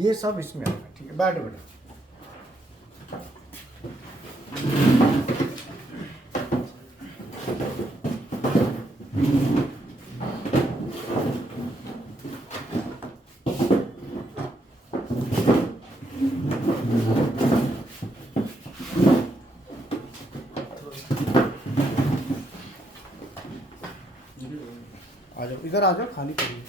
ये सब इसमें आएगा। ठीक है, बैठो बेटा। आ जाओ, इधर आ जाओ, खाली करिए।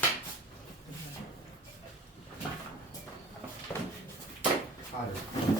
आ जाओ।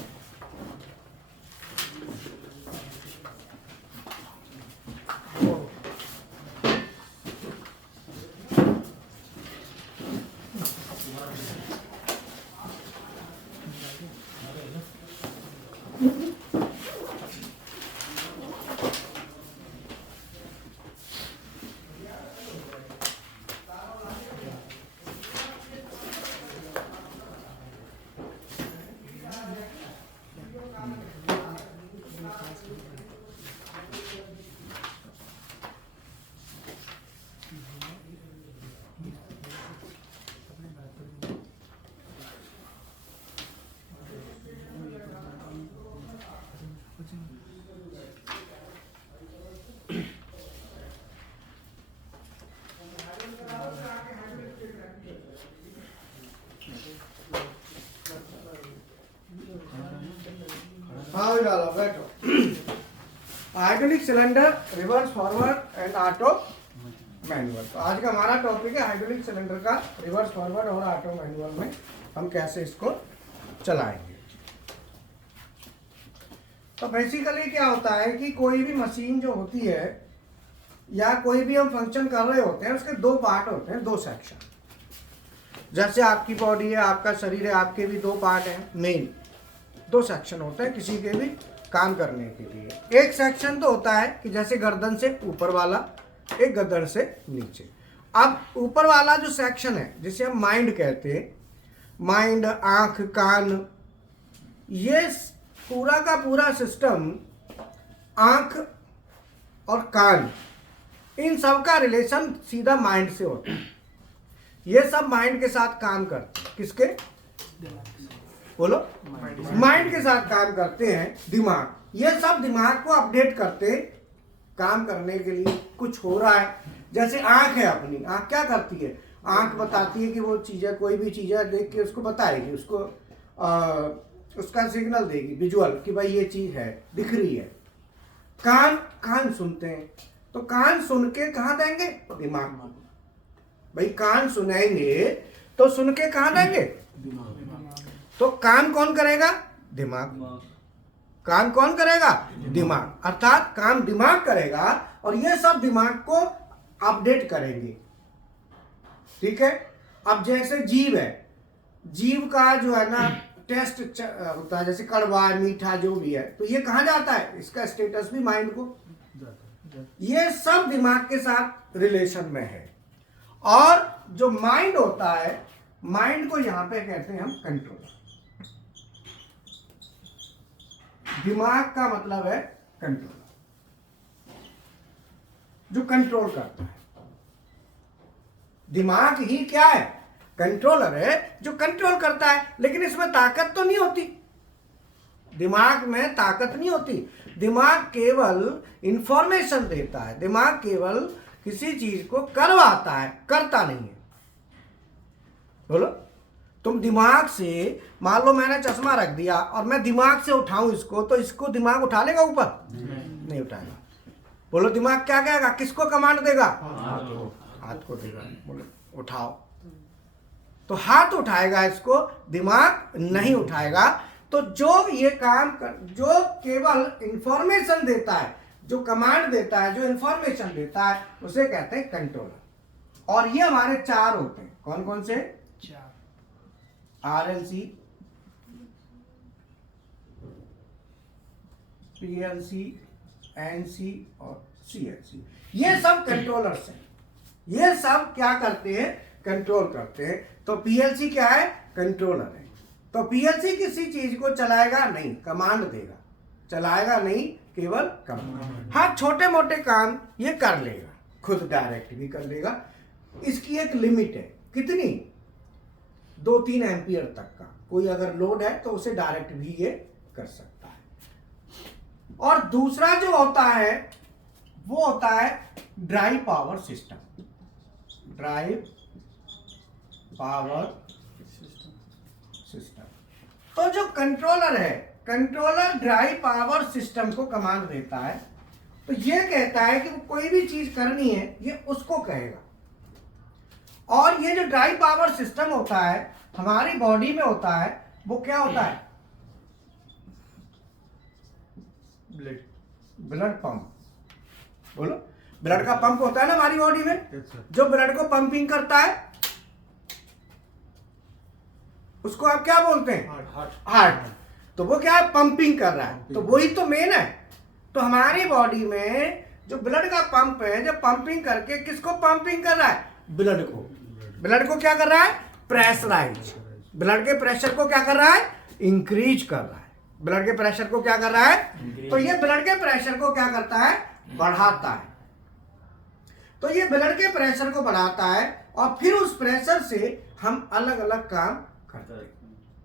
हाँ भी डालो, बैठो। Hydraulic cylinder, reverse forward and auto manual. तो आज का हमारा टॉपिक है हाइड्रोलिक सिलेंडर का रिवर्स फॉरवर्ड और ऑटो मैनुअल में हम कैसे इसको चलाएंगे। तो बेसिकली क्या होता है कि कोई भी मशीन जो होती है या कोई भी हम फंक्शन कर रहे होते हैं, उसके दो पार्ट होते हैं, दो सेक्शन। जैसे आपकी बॉडी है, आपका शरीर है, आपके भी दो पार्ट हैं, मेन दो सेक्शन होते हैं किसी के भी काम करने के लिए। एक सेक्शन तो होता है कि जैसे गर्दन से ऊपर वाला, एक गर्दन से नीचे। अब ऊपर वाला जो सेक्शन है जिसे हम माइंड कहते हैं, माइंड, आंख, कान, ये पूरा का पूरा सिस्टम, आंख और कान, इन सब का रिलेशन सीधा माइंड से होता है। ये सब माइंड के साथ काम करते हैं। किसके? बोलो। माइंड के साथ काम करते हैं। दिमाग, ये सब दिमाग को अपडेट करते काम करने के लिए। कुछ हो रहा है, जैसे आंख है अपनी, आंख क्या करती है? आंख बताती है कि वो चीज़ है, कोई भी चीज़ है, देख के उसको बताएगी, उसको उसका सिग्नल देगी, विजुअल, कि भाई ये चीज़ है, दिख रही है। कान सुनते हैं, तो कान सुन के कहाँ देंगे? दिमाग। भाई कान सुनेंगे तो सुन के कहाँ देंगे? तो काम कौन करेगा? दिमाग। काम कौन करेगा? दिमाग। अर्थात काम दिमाग करेगा और ये सब दिमाग को अपडेट करेंगे। ठीक है। अब जैसे जीव है, जीव का जो है ना टेस्ट होता है, जैसे कड़वा, मीठा, जो भी है, तो ये कहाँ जाता है? इसका स्टेटस भी माइंड को। ये सब दिमाग के साथ रिलेशन में है। और जो माइंड होता है, माइंड को यहां पे कहते हैं हम कंट्रोलर। दिमाग का मतलब है कंट्रोलर, जो कंट्रोल करता है। दिमाग ही क्या है? कंट्रोलर है, जो कंट्रोल करता है। लेकिन इसमें ताकत तो नहीं होती, दिमाग में ताकत नहीं होती। दिमाग केवल इंफॉर्मेशन देता है, दिमाग केवल किसी चीज को करवाता है, करता नहीं है। बोलो, तुम दिमाग से, मान लो मैंने चश्मा रख दिया और मैं दिमाग से उठाऊं इसको, तो इसको दिमाग उठा लेगा ऊपर? नहीं उठाएगा। बोलो, दिमाग क्या कहेगा? किसको कमांड देगा? हाथ को देगा। बोलो उठाओ, तो हाथ उठाएगा, इसको दिमाग नहीं उठाएगा। तो जो ये काम कर, जो केवल इंफॉर्मेशन देता है, जो कमांड देता है, जो इंफॉर्मेशन देता है, उसे कहते हैं कंट्रोलर। और ये हमारे चार होते हैं। कौन कौन से? RLC, PLC, NC और CLC। ये सब कंट्रोलर्स हैं। ये सब क्या करते हैं? कंट्रोल करते हैं। तो PLC क्या है? कंट्रोलर है। तो PLC किसी चीज को चलाएगा नहीं, कमांड देगा। चलाएगा नहीं, केवल कमांड। हाँ, छोटे मोटे काम ये कर लेगा, खुद डायरेक्ट भी कर लेगा। इसकी एक लिमिट है। कितनी? 2-3 एम्पियर तक का। कोई अगर लोड है तो उसे डायरेक्ट भी ये कर सकता है। और दूसरा जो होता है वो होता है drive power system. Drive power system. तो जो कंट्रोलर है, कंट्रोलर ड्राइव पावर सिस्टम को कमांड देता है। तो ये कहता है कि कोई भी चीज करनी है ये उसको कहेगा। और ये जो ड्राइव पावर सिस्टम होता है हमारी बॉडी में होता है, वो क्या होता है? Blood pump. बोलो, ब्लड का पंप होता है ना हमारी बॉडी में, जो ब्लड को पंपिंग करता है उसको आप क्या बोलते हैं? हार्ट। तो वो क्या है? पंपिंग कर रहा है। तो वही तो मेन है। तो हमारी बॉडी में जो ब्लड का पंप है, जो पंपिंग करके किसको पंपिंग कर रहा है? ब्लड को। ब्लड को क्या कर रहा है? प्रेशराइज। ब्लड के प्रेशर को क्या कर रहा है? इंक्रीज कर रहा है। ब्लड के प्रेशर को क्या कर रहा है? तो ये ब्लड के प्रेशर को क्या करता है? बढ़ाता है। तो ये ब्लड के प्रेशर को बढ़ाता है और फिर उस प्रेशर से हम अलग अलग काम करते हैं।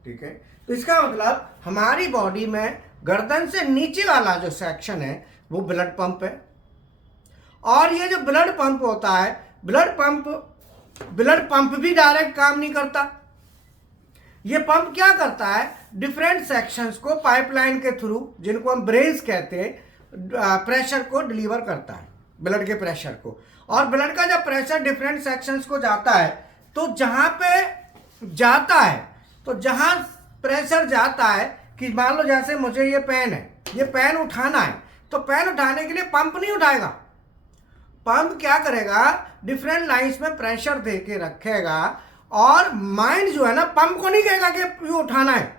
ठीक है। तो इसका मतलब हमारी बॉडी में गर्दन से नीचे वाला जो सेक्शन है वो ब्लड पंप है। और ये जो ब्लड पंप होता है, ब्लड पंप भी डायरेक्ट काम नहीं करता। ये पंप क्या करता है? डिफरेंट सेक्शंस को पाइपलाइन के थ्रू, जिनको हम ब्रेन्स कहते हैं, प्रेशर को डिलीवर करता है, ब्लड के प्रेशर को। और ब्लड का जब प्रेशर डिफरेंट सेक्शंस को जाता है तो जहां पे जाता है, तो जहां प्रेशर जाता है कि मान लो जैसे मुझे ये पेन है, ये पेन उठाना है, तो पेन उठाने के लिए पंप नहीं उठाएगा। पंप क्या करेगा? डिफरेंट लाइंस में प्रेशर दे के रखेगा। और माइंड जो है ना, पंप को नहीं कहेगा कि ये उठाना है,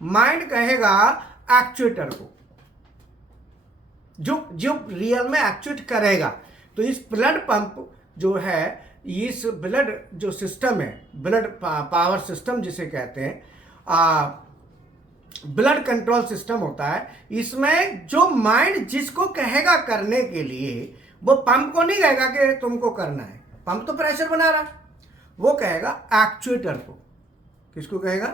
माइंड कहेगा एक्चुएटर को, जो रियल में एक्चुएट करेगा। तो इस ब्लड पंप जो है, इस ब्लड जो सिस्टम है, ब्लड पावर सिस्टम जिसे कहते हैं, ब्लड कंट्रोल सिस्टम होता है। इसमें जो माइंड जिसको कहेगा करने के लिए, वो पंप को नहीं कहेगा कि तुमको करना है, पंप तो प्रेशर बना रहा है, वो कहेगा एक्चुएटर को। किसको कहेगा?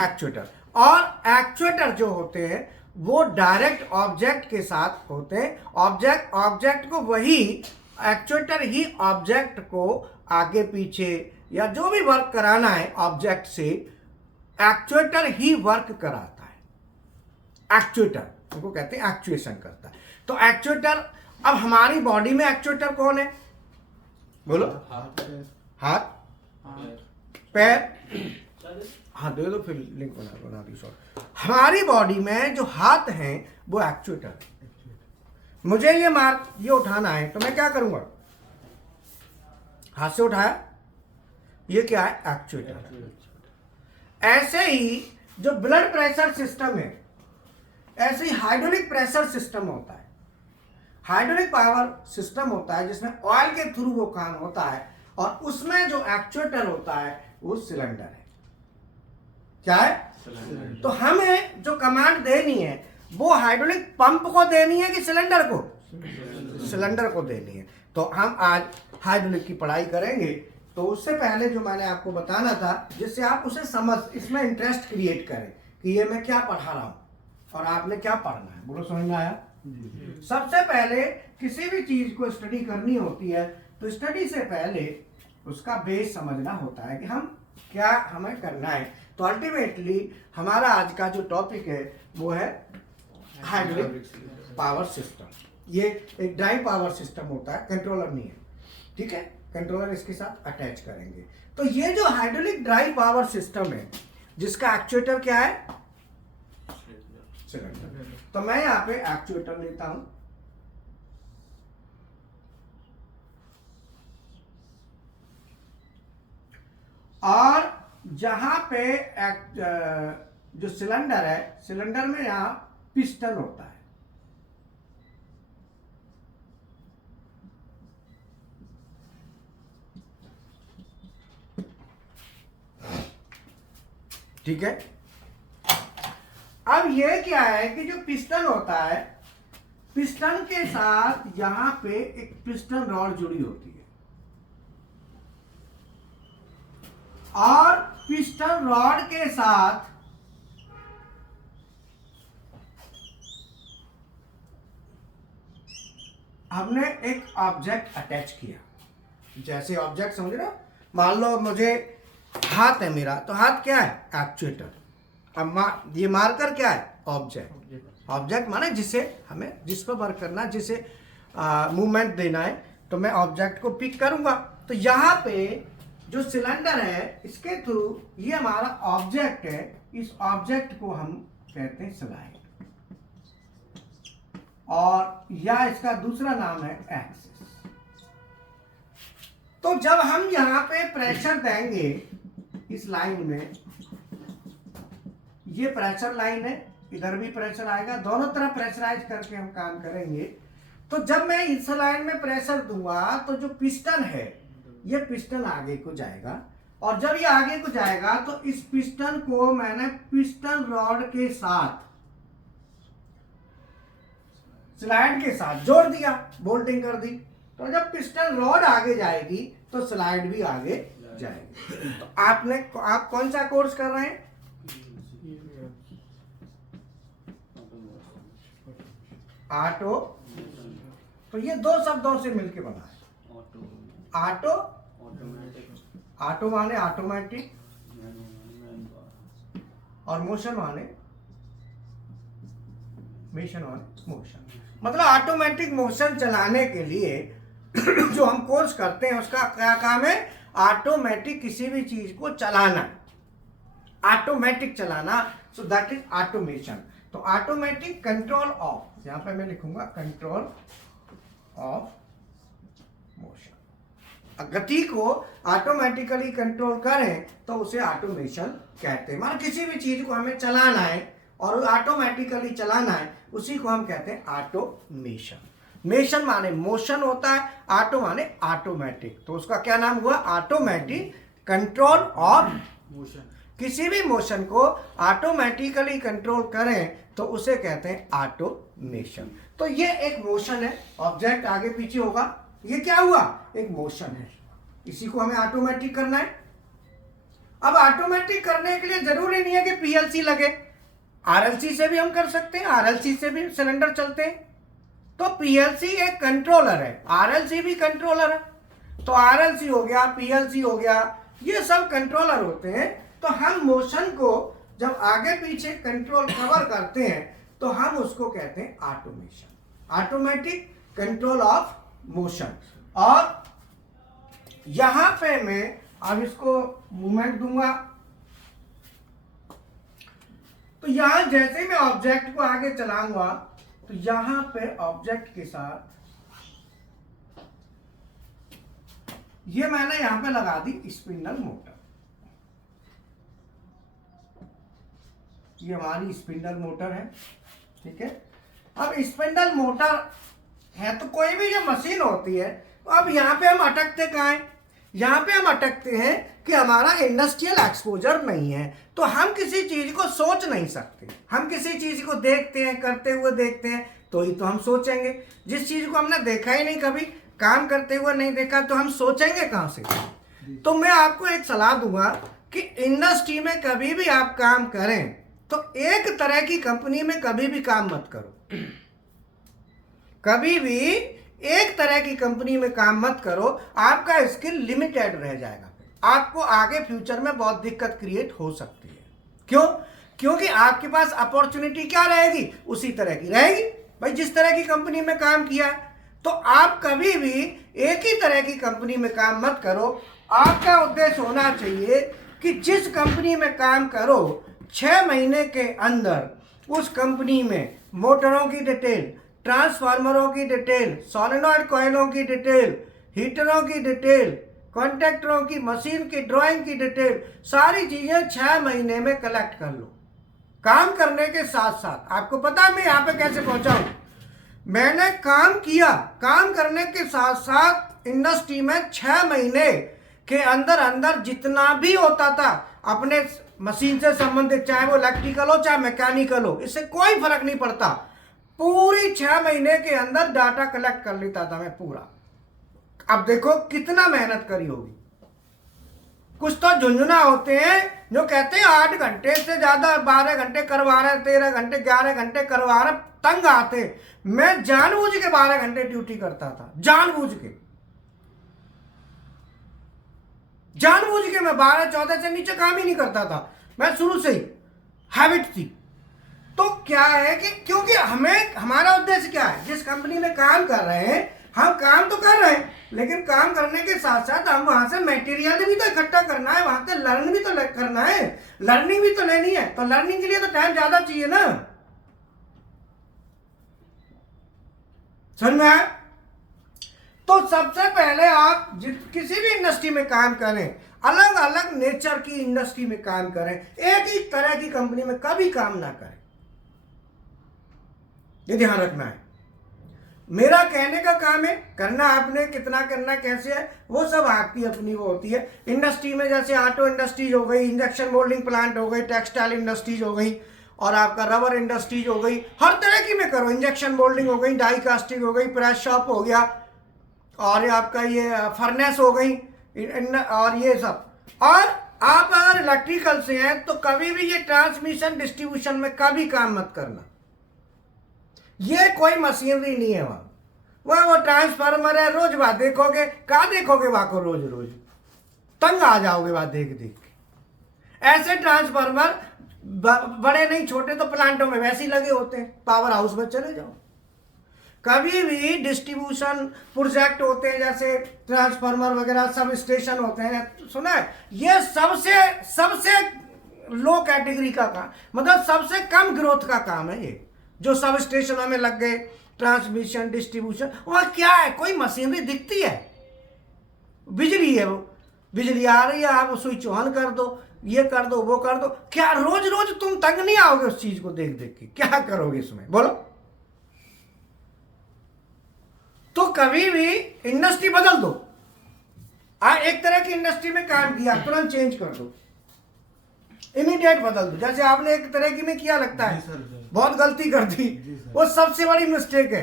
एक्चुएटर। और एक्चुएटर जो होते हैं वो डायरेक्ट ऑब्जेक्ट के साथ होते हैं। ऑब्जेक्ट को वही एक्चुएटर ही ऑब्जेक्ट को आगे पीछे या जो भी वर्क कराना है ऑब्जेक्ट से, एक्चुएटर ही वर्क कराता है। एक्चुएटर उनको कहते हैं एक्चुएशन करता है। तो एक्चुएटर, अब हमारी बॉडी में एक्चुएटर कौन है? बोलो। हाथ, पैर। हाँ दे दो फिर लिंक बना दी शॉर्ट। हमारी बॉडी में जो हाथ हैं वो एक्चुएटर है। मुझे ये उठाना है तो मैं क्या करूंगा? हाथ से उठाया, ये क्या है? एक्चुएटर। ऐसे ही जो ब्लड प्रेशर सिस्टम है, ऐसे ही हाइड्रोलिक प्रेशर सिस्टम होता है। हाइड्रोलिक पावर सिस्टम होता है जिसमें ऑयल के थ्रू वो काम होता है। और उसमें जो एक्चुएटर होता है वो सिलेंडर है। क्या है? तो हमें जो कमांड देनी है वो हाइड्रोलिक पंप को देनी है कि सिलेंडर को? सिलेंडर को देनी है। तो हम आज हाइड्रोलिक की पढ़ाई करेंगे। तो उससे पहले जो मैंने आपको बताना था, जिससे आप उसे इसमें इंटरेस्ट क्रिएट करें कि ये मैं क्या पढ़ा रहा हूं और आपने क्या पढ़ना है। बोलो, समझ में आया? सबसे पहले किसी भी चीज को स्टडी करनी होती है तो स्टडी से पहले उसका बेस समझना होता है कि हमें करना है। तो अल्टीमेटली हमारा आज का जो टॉपिक है वो है हाइड्रोलिक पावर सिस्टम। ये एक ड्राइव पावर सिस्टम होता है, कंट्रोलर नहीं है। ठीक है, कंट्रोलर इसके साथ अटैच करेंगे। तो ये जो हाइड्रोलिक ड्राइव पावर सिस्टम है जिसका एक्चुएटर क्या है? सिलेंडर। तो मैं यहाँ पे एक्चुएटर लेता हूं। और जहां पे जो सिलेंडर है, सिलेंडर में यहां पिस्टन होता है। ठीक है। अब ये क्या है कि जो पिस्टन होता है, पिस्टन के साथ यहां पे एक पिस्टन रॉड जुड़ी होती है। और पिस्टन रॉड के साथ हमने एक ऑब्जेक्ट अटैच किया। जैसे ऑब्जेक्ट समझ रहे हो, मान लो मुझे हाथ है मेरा, तो हाथ क्या है? एक्चुएटर। अब ये मार्कर क्या है? ऑब्जेक्ट। ऑब्जेक्ट माने जिसे हमें, जिस पर वर्क करना, जिसे मूवमेंट देना है, तो मैं ऑब्जेक्ट को पिक करूंगा। तो यहाँ पे जो सिलेंडर है, इसके थ्रू ये हमारा ऑब्जेक्ट है, इस ऑब्जेक्ट को हम कहते हैं स्लाइड, और या इसका दूसरा नाम है एक्सिस। तो जब हम यहां पे प्रेशर देंगे इस लाइन में, ये प्रेशर लाइन है, इधर भी प्रेशर आएगा, दोनों तरफ प्रेशराइज करके हम काम करेंगे। तो जब मैं इस लाइन में प्रेशर दूंगा तो जो पिस्टन है, ये पिस्टन आगे को जाएगा, और जब ये आगे को जाएगा तो इस पिस्टन को मैंने पिस्टन रॉड के साथ, स्लाइड के साथ जोड़ दिया, बोल्टिंग कर दी। तो जब पिस्टन रॉड आगे जाएगी तो स्लाइड भी आगे जाएगी। तो आप कौन सा कोर्स कर रहे हैं? ऑटो। तो ये दो शब्दों से मिलके बना है, ऑटो। ऑटो माने ऑटोमेटिक, और मोशन माने मोशन। मतलब ऑटोमेटिक मोशन चलाने के लिए जो हम कोर्स करते हैं उसका क्या काम है? ऑटोमेटिक किसी भी चीज को चलाना, ऑटोमेटिक चलाना। So that is automation. तो ऑटोमेटिक कंट्रोल ऑफ, यहां पे मैं लिखूंगा कंट्रोल ऑफ मोशन। गति को ऑटोमेटिकली कंट्रोल करें तो उसे ऑटोमेशन कहते हैं। मान किसी भी चीज को हमें चलाना है और ऑटोमेटिकली चलाना है, उसी को हम कहते हैं ऑटोमेशन। मेशन माने मोशन होता है, ऑटो माने ऑटोमेटिक, तो उसका क्या नाम हुआ? Automatic control of motion. किसी भी मोशन को ऑटोमेटिकली कंट्रोल करें तो उसे कहते हैं ऑटोमेशन। तो ये एक मोशन है, ऑब्जेक्ट आगे पीछे होगा, ये क्या हुआ? एक मोशन है। इसी को हमें ऑटोमेटिक करना है। अब ऑटोमेटिक करने के लिए जरूरी नहीं है कि पीएलसी लगे, आरएलसी से भी हम कर सकते हैं, आरएलसी से भी सिलेंडर चलते हैं। तो पीएलसी एक कंट्रोलर है, आरएलसी भी कंट्रोलर है। तो आरएलसी हो गया, पीएलसी हो गया, ये सब कंट्रोलर होते हैं। तो हम मोशन को जब आगे पीछे कंट्रोल कवर करते हैं तो हम उसको कहते हैं automation, automatic control of motion. और यहां पे मैं अब इसको मूवमेंट दूंगा, तो यहां जैसे मैं ऑब्जेक्ट को आगे चलाऊंगा तो यहां पे ऑब्जेक्ट के साथ ये मैंने यहां पे लगा दी स्पिंडल मोटर। ये हमारी स्पिंडल मोटर है, ठीक है। अब स्पिंडल मोटर है तो कोई भी जो मशीन होती है, तो अब यहाँ पे हम अटकते कहाँ हैं? यहाँ पे हम अटकते हैं कि हमारा इंडस्ट्रियल एक्सपोजर नहीं है, तो हम किसी चीज को सोच नहीं सकते। हम किसी चीज को देखते हैं, करते हुए देखते हैं, तो ही तो हम सोचेंगे। जिस चीज को हमने देखा ही नहीं, कभी काम करते हुए नहीं देखा, तो हम सोचेंगे कहाँ से? तो मैं आपको एक सलाह दूंगा कि इंडस्ट्री में कभी भी आप काम करें तो एक तरह की कंपनी में कभी भी काम मत करो। कभी भी एक तरह की कंपनी में काम मत करो, आपका स्किल लिमिटेड रह जाएगा। आपको आगे फ्यूचर में बहुत दिक्कत क्रिएट हो सकती है। क्यों? क्योंकि आपके पास अपॉर्चुनिटी क्या रहेगी? उसी तरह की रहेगी। भाई जिस तरह की कंपनी में काम किया है, तो आप कभी भी एक ही तरह की कंपनी में काम मत करो। आपका उद्देश्य होना चाहिए कि जिस कंपनी में काम करो 6 महीने के अंदर उस कंपनी में मोटरों की डिटेल, ट्रांसफार्मरों की डिटेल, सोलेनॉइड कॉइलों की डिटेल, हीटरों की डिटेल, कॉन्टैक्टरों की, मशीन की ड्राइंग की डिटेल, सारी चीजें 6 महीने में कलेक्ट कर लो। काम करने के साथ साथ आपको पता है मैं यहाँ पे कैसे पहुंचा हूं? मैंने काम किया, काम करने के साथ साथ इंडस्ट्री में 6 महीने के अंदर अंदर जितना भी होता था अपने मशीन से संबंधित, चाहे वो इलेक्ट्रिकल हो चाहे मैकेनिकल हो, इससे कोई फर्क नहीं पड़ता, पूरी 6 महीने के अंदर डाटा कलेक्ट कर लेता था मैं पूरा। अब देखो कितना मेहनत करी होगी। कुछ तो झुंझुना होते हैं जो कहते हैं 8 घंटे से ज्यादा 12 घंटे करवा रहे, 13 घंटे 11 घंटे करवा रहे, तंग आते। मैं जानबूझ के 12 घंटे ड्यूटी करता था, जानबूझ के मैं 12-14 से नीचे काम ही नहीं करता था। मैं शुरू से ही हैबिट थी। तो क्या है कि क्योंकि हमें, हमारा उद्देश्य क्या है, जिस कंपनी में काम कर रहे हैं, हम काम तो कर रहे हैं, लेकिन काम करने के साथ साथ हम वहां से मटेरियल भी तो इकट्ठा करना है, वहां से लर्न भी तो करना है, लर्निंग भी तो लेनी है। तो लर्निंग के लिए तो टाइम ज्यादा चाहिए ना, समझ में आया? तो सबसे पहले आप किसी भी इंडस्ट्री में काम करें, अलग अलग नेचर की इंडस्ट्री में काम करें, एक ही तरह की कंपनी में कभी काम ना करें, ये ध्यान रखना है। मेरा कहने का काम है, करना आपने कितना करना कैसे है वो सब आपकी अपनी वो होती है। इंडस्ट्री में जैसे ऑटो इंडस्ट्रीज हो गई, इंजेक्शन मोल्डिंग प्लांट हो गई, टेक्सटाइल इंडस्ट्रीज हो गई, और आपका रबर इंडस्ट्रीज हो गई, हर तरह की में करो। इंजेक्शन मोल्डिंग हो गई, डाई कास्टिंग हो गई, प्रेस शॉप हो गया, और आपका ये फर्नेस हो गई, और ये सब। और आप अगर इलेक्ट्रिकल से हैं तो कभी भी ये ट्रांसमिशन डिस्ट्रीब्यूशन में कभी काम मत करना। ये कोई मशीनरी नहीं है वहाँ, वो ट्रांसफार्मर है। रोज वहां देखोगे, कहाँ देखोगे वहां को, रोज रोज तंग आ जाओगे वहां देख देख के। ऐसे ट्रांसफार्मर बड़े नहीं, छोटे तो प्लांटों में वैसे ही लगे होते हैं, पावर हाउस में चले जाओ। कभी भी डिस्ट्रीब्यूशन प्रोजेक्ट होते हैं, जैसे ट्रांसफार्मर वगैरह, सब स्टेशन होते हैं, सुना है, ये सबसे लो कैटेगरी का काम, मतलब सबसे कम ग्रोथ का काम है ये। जो सब स्टेशनों में लग गए, ट्रांसमिशन डिस्ट्रीब्यूशन, वहां क्या है, कोई मशीनरी दिखती है? बिजली है, वो बिजली आ रही है, आप स्विच ऑन कर दो, ये कर दो, वो कर दो। क्या रोज रोज तुम तंग नहीं आओगे उस चीज को देख देख के? क्या करोगे इसमें, बोलो? तो कभी भी इंडस्ट्री बदल दो। एक तरह की इंडस्ट्री में काम किया, तुरंत चेंज कर दो, इमीडिएट बदल दो। जैसे आपने एक तरह की में किया, लगता है बहुत गलती कर दी, वो सबसे बड़ी मिस्टेक है।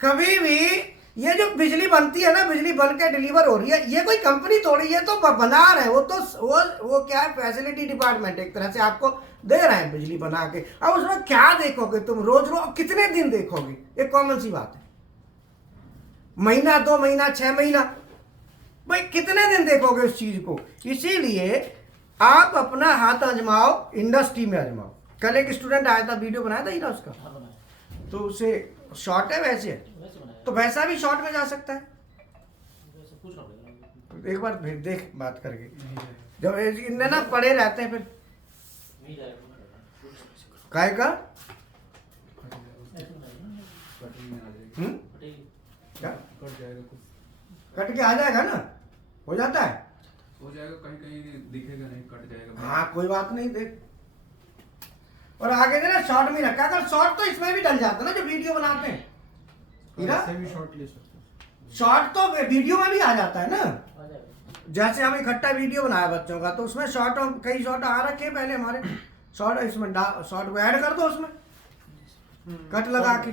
कभी भी ये जो बिजली बनती है ना, बिजली बन के डिलीवर हो रही है, ये कोई कंपनी थोड़ी, ये तो बना रहे, वो तो वो क्या है, फैसिलिटी डिपार्टमेंट एक तरह से आपको दे रहे हैं बिजली बना के। अब उसमें क्या देखोगे तुम, रोज रोज कितने दिन देखोगे? एक कॉमन सी बात है, महीना, 2 महीना, 6 महीना, भाई कितने दिन देखोगे उस चीज को? इसीलिए आप अपना हाथ आजमाओ, इंडस्ट्री में आजमाओ। कल एक स्टूडेंट आया था, वीडियो बनाया था ही ना उसका, तो उसे शॉर्ट है वैसे, तो वैसा भी शॉर्ट में जा सकता है। एक बार देख बात करके, जब इनने ना पड़े रहते हैं फिर काय का क्या कट के आ जाएगा ना, हो जाता है, हो जाएगा, कहीं कहीं दिखेगा नहीं, कट जाएगा। हाँ कोई बात नहीं, देख। और आगे ना शॉर्ट में रखा, अगर शॉर्ट तो इसमें भी डल जाता ना, जो वीडियो बनाते हैं, शॉर्ट ले सकते, शॉर्ट तो वीडियो में भी आ जाता है ना। जैसे हम इकट्ठा वीडियो बनाया बच्चों का, तो उसमें शॉर्ट, कई शॉर्ट आ रखे हैं पहले हमारे, शॉर्ट इसमें शॉर्ट को ऐड कर दो, उसमें कट लगा के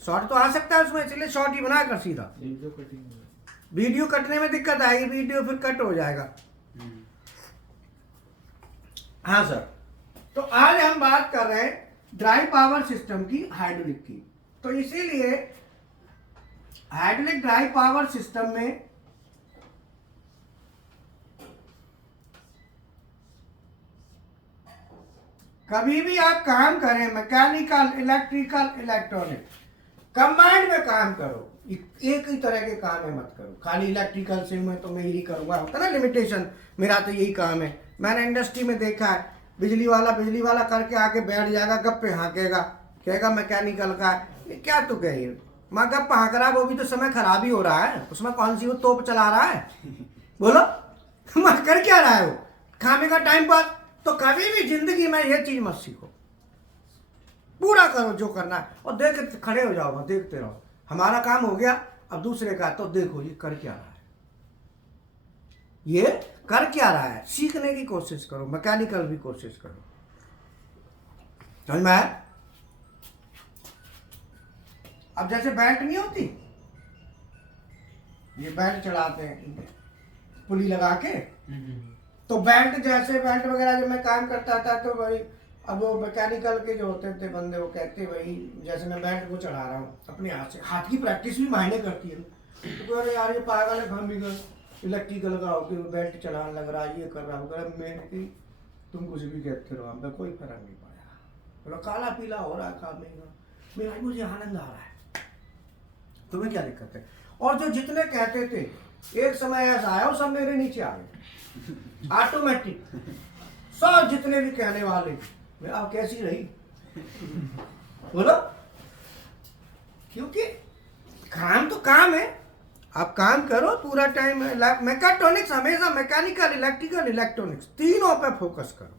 शॉर्ट तो आ सकता है उसमें, इसलिए शॉर्ट ही बना कर सीधा। वीडियो कटने में दिक्कत आएगी, वीडियो फिर कट हो जाएगा। हाँ सर, तो आज हम बात कर रहे हैं ड्राई पावर सिस्टम की, हाइड्रोलिक की। तो इसीलिए हाइड्रोलिक ड्राई पावर सिस्टम में कभी भी आप काम करें, मैकेनिकल, इलेक्ट्रिकल, इलेक्ट्रॉनिक, कंबाइंड में काम करो। एक ही तरह के काम है मत करो, खाली इलेक्ट्रिकल से मैं तो मैं यही करूंगा, होता ना लिमिटेशन, मेरा तो यही काम है। मैंने इंडस्ट्री में देखा है, बिजली वाला करके आके बैठ जाएगा, गप्पे हाँकेगा, कहेगा मैकेनिकल का है। क्या तू कहे, माँ गप्पा हाँक रहा है, वो भी तो समय खराब ही हो रहा है, उसमें कौन सी वो तोप चला रहा है? बोलो, माँ कर क्या रहा है वो, खाने का टाइम पास। तो कभी भी जिंदगी में ये चीज मत सीखो, पूरा करो जो करना है, और देख खड़े हो जाओ, देखते रहो। हमारा काम हो गया, अब दूसरे का, तो देखो ये कर क्या रहा है, ये कर क्या रहा है, सीखने की कोशिश करो, मैकेनिकल भी कोशिश करो। समझ में आया? अब जैसे बेल्ट नहीं होती, ये बेल्ट चढ़ाते हैं पुली लगा के, तो बेल्ट, जैसे बेल्ट वगैरह जब मैं काम करता था तो भाई अब वो मैकेनिकल के जो होते थे बंदे, वो कहते भाई जैसे मैं बेल्ट को चढ़ा रहा हूँ अपने हाथ से, हाथ की प्रैक्टिस भी मायने करती है। तो अरे यार ये पागल है, हम भी इलेक्ट्रिकल का हो कि बेल्ट चढ़ाने लग रहा है, ये कर रहा है। मैंने कि तुम कुछ भी कहते रहो, हम पे कोई फर्क नहीं पड़ा। बोला काला पीला हो रहा है काम में, मेरा मुझे आनंद आ रहा है, तुम्हें क्या दिक्कत है। और जो जितने कहते थे, एक समय ऐसा आया वो सब मेरे नीचे आ गए ऑटोमेटिक, सब जितने भी कहने वाले। मैं अब कैसी रही बोलो, क्योंकि काम तो काम है, आप काम करो पूरा टाइम। मैकेट्रॉनिक्स हमेशा मैकेनिकल, इलेक्ट्रिकल, इलेक्ट्रॉनिक्स तीनों पे फोकस करो।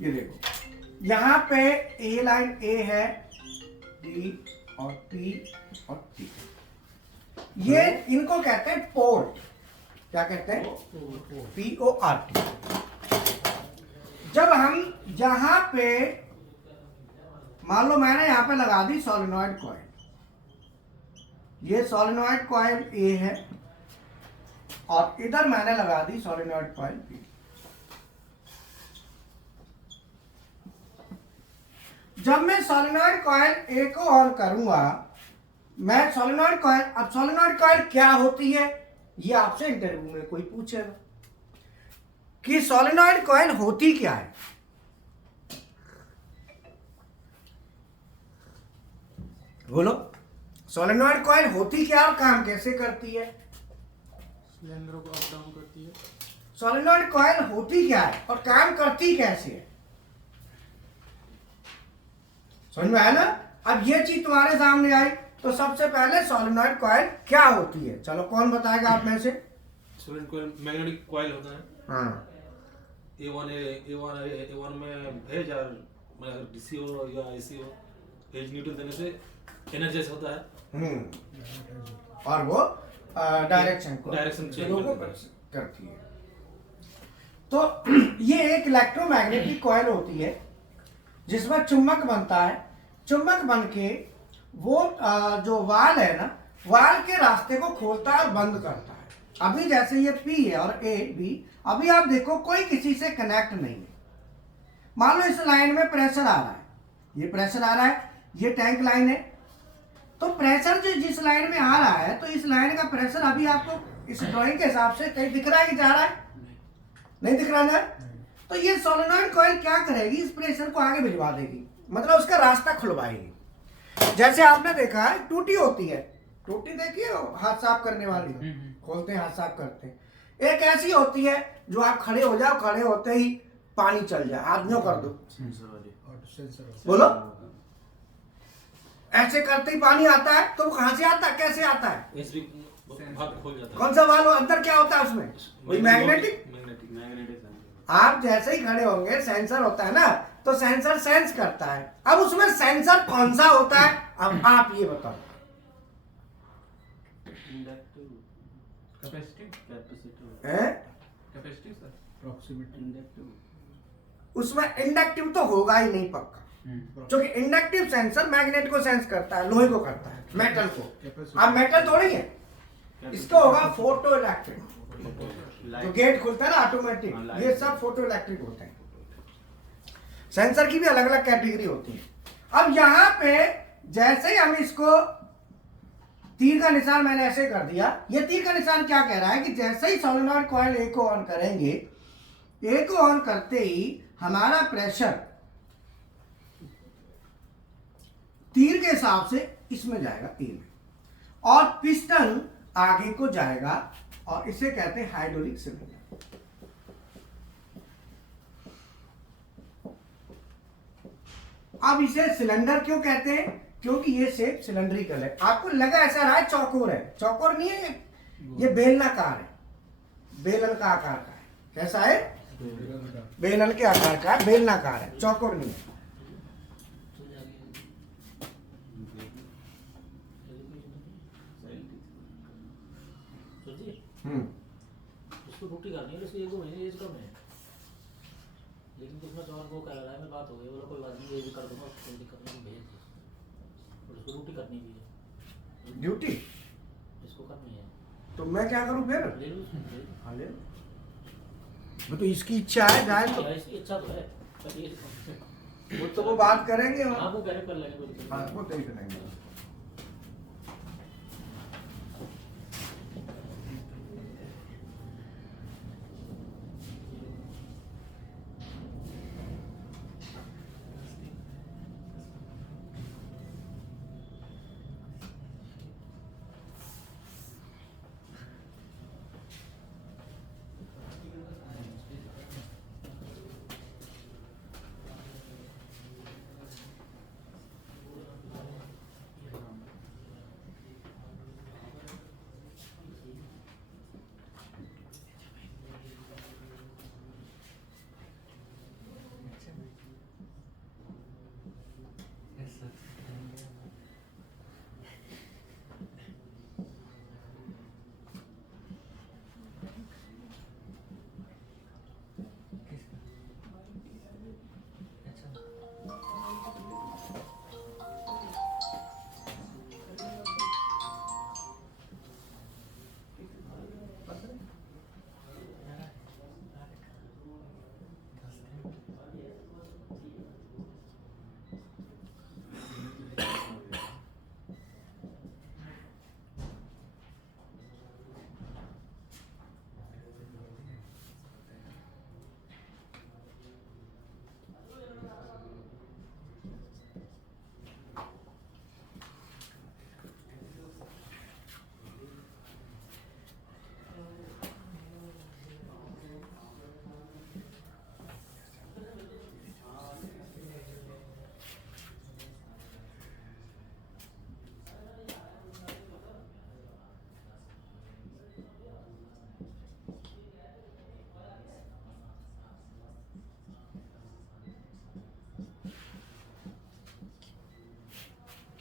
ये देखो यहां पे ए लाइन ए है, डी और पी और टी, ये इनको कहते हैं पोर्ट। क्या कहते हैं? PORT। जब हम जहां पे मान लो मैंने यहां पे लगा दी सोलेनॉइड कॉइल, ये सोलेनॉइड कॉइल ए है और इधर मैंने लगा दी सोलेनॉइड कॉइल बी। जब मैं सोलेनॉइड कॉइल ए को ऑन करूंगा, मैं सोलेनॉइड कॉइल, अब सोलेनॉइड कॉइल क्या होती है ये आपसे इंटरव्यू में कोई पूछेगा कि सोलेनॉइड कॉइल होती क्या है। बोलो सोलेनॉइड कॉइल होती क्या और काम कैसे करती है? सिलेंडरों को अप डाउन करती है। सोलेनॉइड कॉइल होती क्या है और काम करती कैसे है? समझ में आया ना? अब ये चीज तुम्हारे सामने आई तो सबसे पहले सोलेनॉइड कॉइल क्या होती है, चलो कौन बताएगा आप में से? सोलेनॉइड कॉइल मैग्नेटिक कॉइल होता है। हाँ, A1 में भेज और डीसी हो या एसी हो, भेज न्यूट्रल देने से एनर्जाइज होता है। और वो डायरेक्शन चेंज करती है। तो ये एक इलेक्ट्रोमैग्नेटिक कॉइल होती है जिसमें चुंबक बनता है। चुंबक बन के वो जो वाल है ना, वाल के रास्ते को खोलता है और बंद करता है। अभी जैसे ये पी है और ए बी, अभी आप देखो कोई किसी से कनेक्ट नहीं है। मान लो इस लाइन में प्रेशर आ रहा है, ये प्रेशर आ रहा है, ये टैंक लाइन है, तो प्रेशर जो जिस लाइन में आ रहा है, तो इस लाइन का प्रेशर अभी आपको इस ड्राइंग के हिसाब से कहीं दिख रहा है कि जा रहा है? नहीं दिख रहा है। तो ये सोलेनॉइड कॉइल क्या करेगी, इस प्रेशर को आगे भिजवा देगी, मतलब उसका रास्ता खुलवाएगी। जैसे आपने देखा है टूटी होती है, टूटी देखिए हाथ साफ करने वाली, खोलते हैं हाथ साफ करते हैं। एक ऐसी होती है जो आप खड़े हो जाओ, खड़े होते ही पानी चल जाए, हाथ न्यों कर दो, बोलो ऐसे करते ही पानी आता है। तो वो कहां से आता है, कैसे आता है? खोल जाता है। कौन सा वाल्व अंदर क्या होता है उसमें? वही मैग्नेटिक। आप जैसे ही खड़े होंगे सेंसर होता है ना, तो सेंसर सेंस करता है। अब उसमें सेंसर कौन सा होता है, अब आप ये बताओ। उसमें इंडक्टिव तो होगा ही नहीं पक्का, क्योंकि इंडक्टिव सेंसर मैग्नेट को सेंस करता है, लोहे को करता है, मेटल को। अब मेटल थोड़ी है, इसको होगा फोटो इलेक्ट्रिक। जो गेट खुलता है ना ऑटोमेटिक, ये सब फोटो इलेक्ट्रिक होते हैं। सेंसर की भी अलग अलग कैटेगरी होती है। अब यहाँ पे जैसे ही हम इसको तीर का निशान मैंने ऐसे कर दिया, ये तीर का निशान क्या कह रहा है कि जैसे ही सोलेनॉइड कॉइल ए को ऑन करेंगे, ए को ऑन करते ही हमारा प्रेशर तीर के हिसाब से इसमें जाएगा ए में, और पिस्टन आगे को जाएगा, और इसे कहते हैं हाइड्रोलिक सिलेंडर। अब इसे सिलेंडर क्यों कहते हैं? क्योंकि ये शेप सिलेंड्रिकल है। आपको लगा ऐसा रहा है चौकोर है, चौकोर नहीं है, ये बेलनाकार है, बेलन का आकार का है। कैसा है? बेलन के आकार का है, बेलनाकार है, चौकोर नहीं है। उसको रोटी करनी है, उसको 1-2 महीने एज कम है, लेकिन उसमें तो और वो कर रहा है। मैं बात हो गई, बोला कोई बात नहीं, ये भी कर दूंगा, कोई दिक्कत नहीं, भेज दो। और उसको ड्यूटी करनी भी है, ड्यूटी इसको करनी है, तो मैं क्या करूं फिर? ले लो उसमें, ले लो। हाँ ले लो। वो तो इसकी इच्छा है जाए तो, इसकी इच्छा तो है, पर ये वो तो वो बात करेंगे हम। हाँ वो कह रहे कर लेंगे, कोई दिक्कत हाँ नहीं। वो देख लेंगे।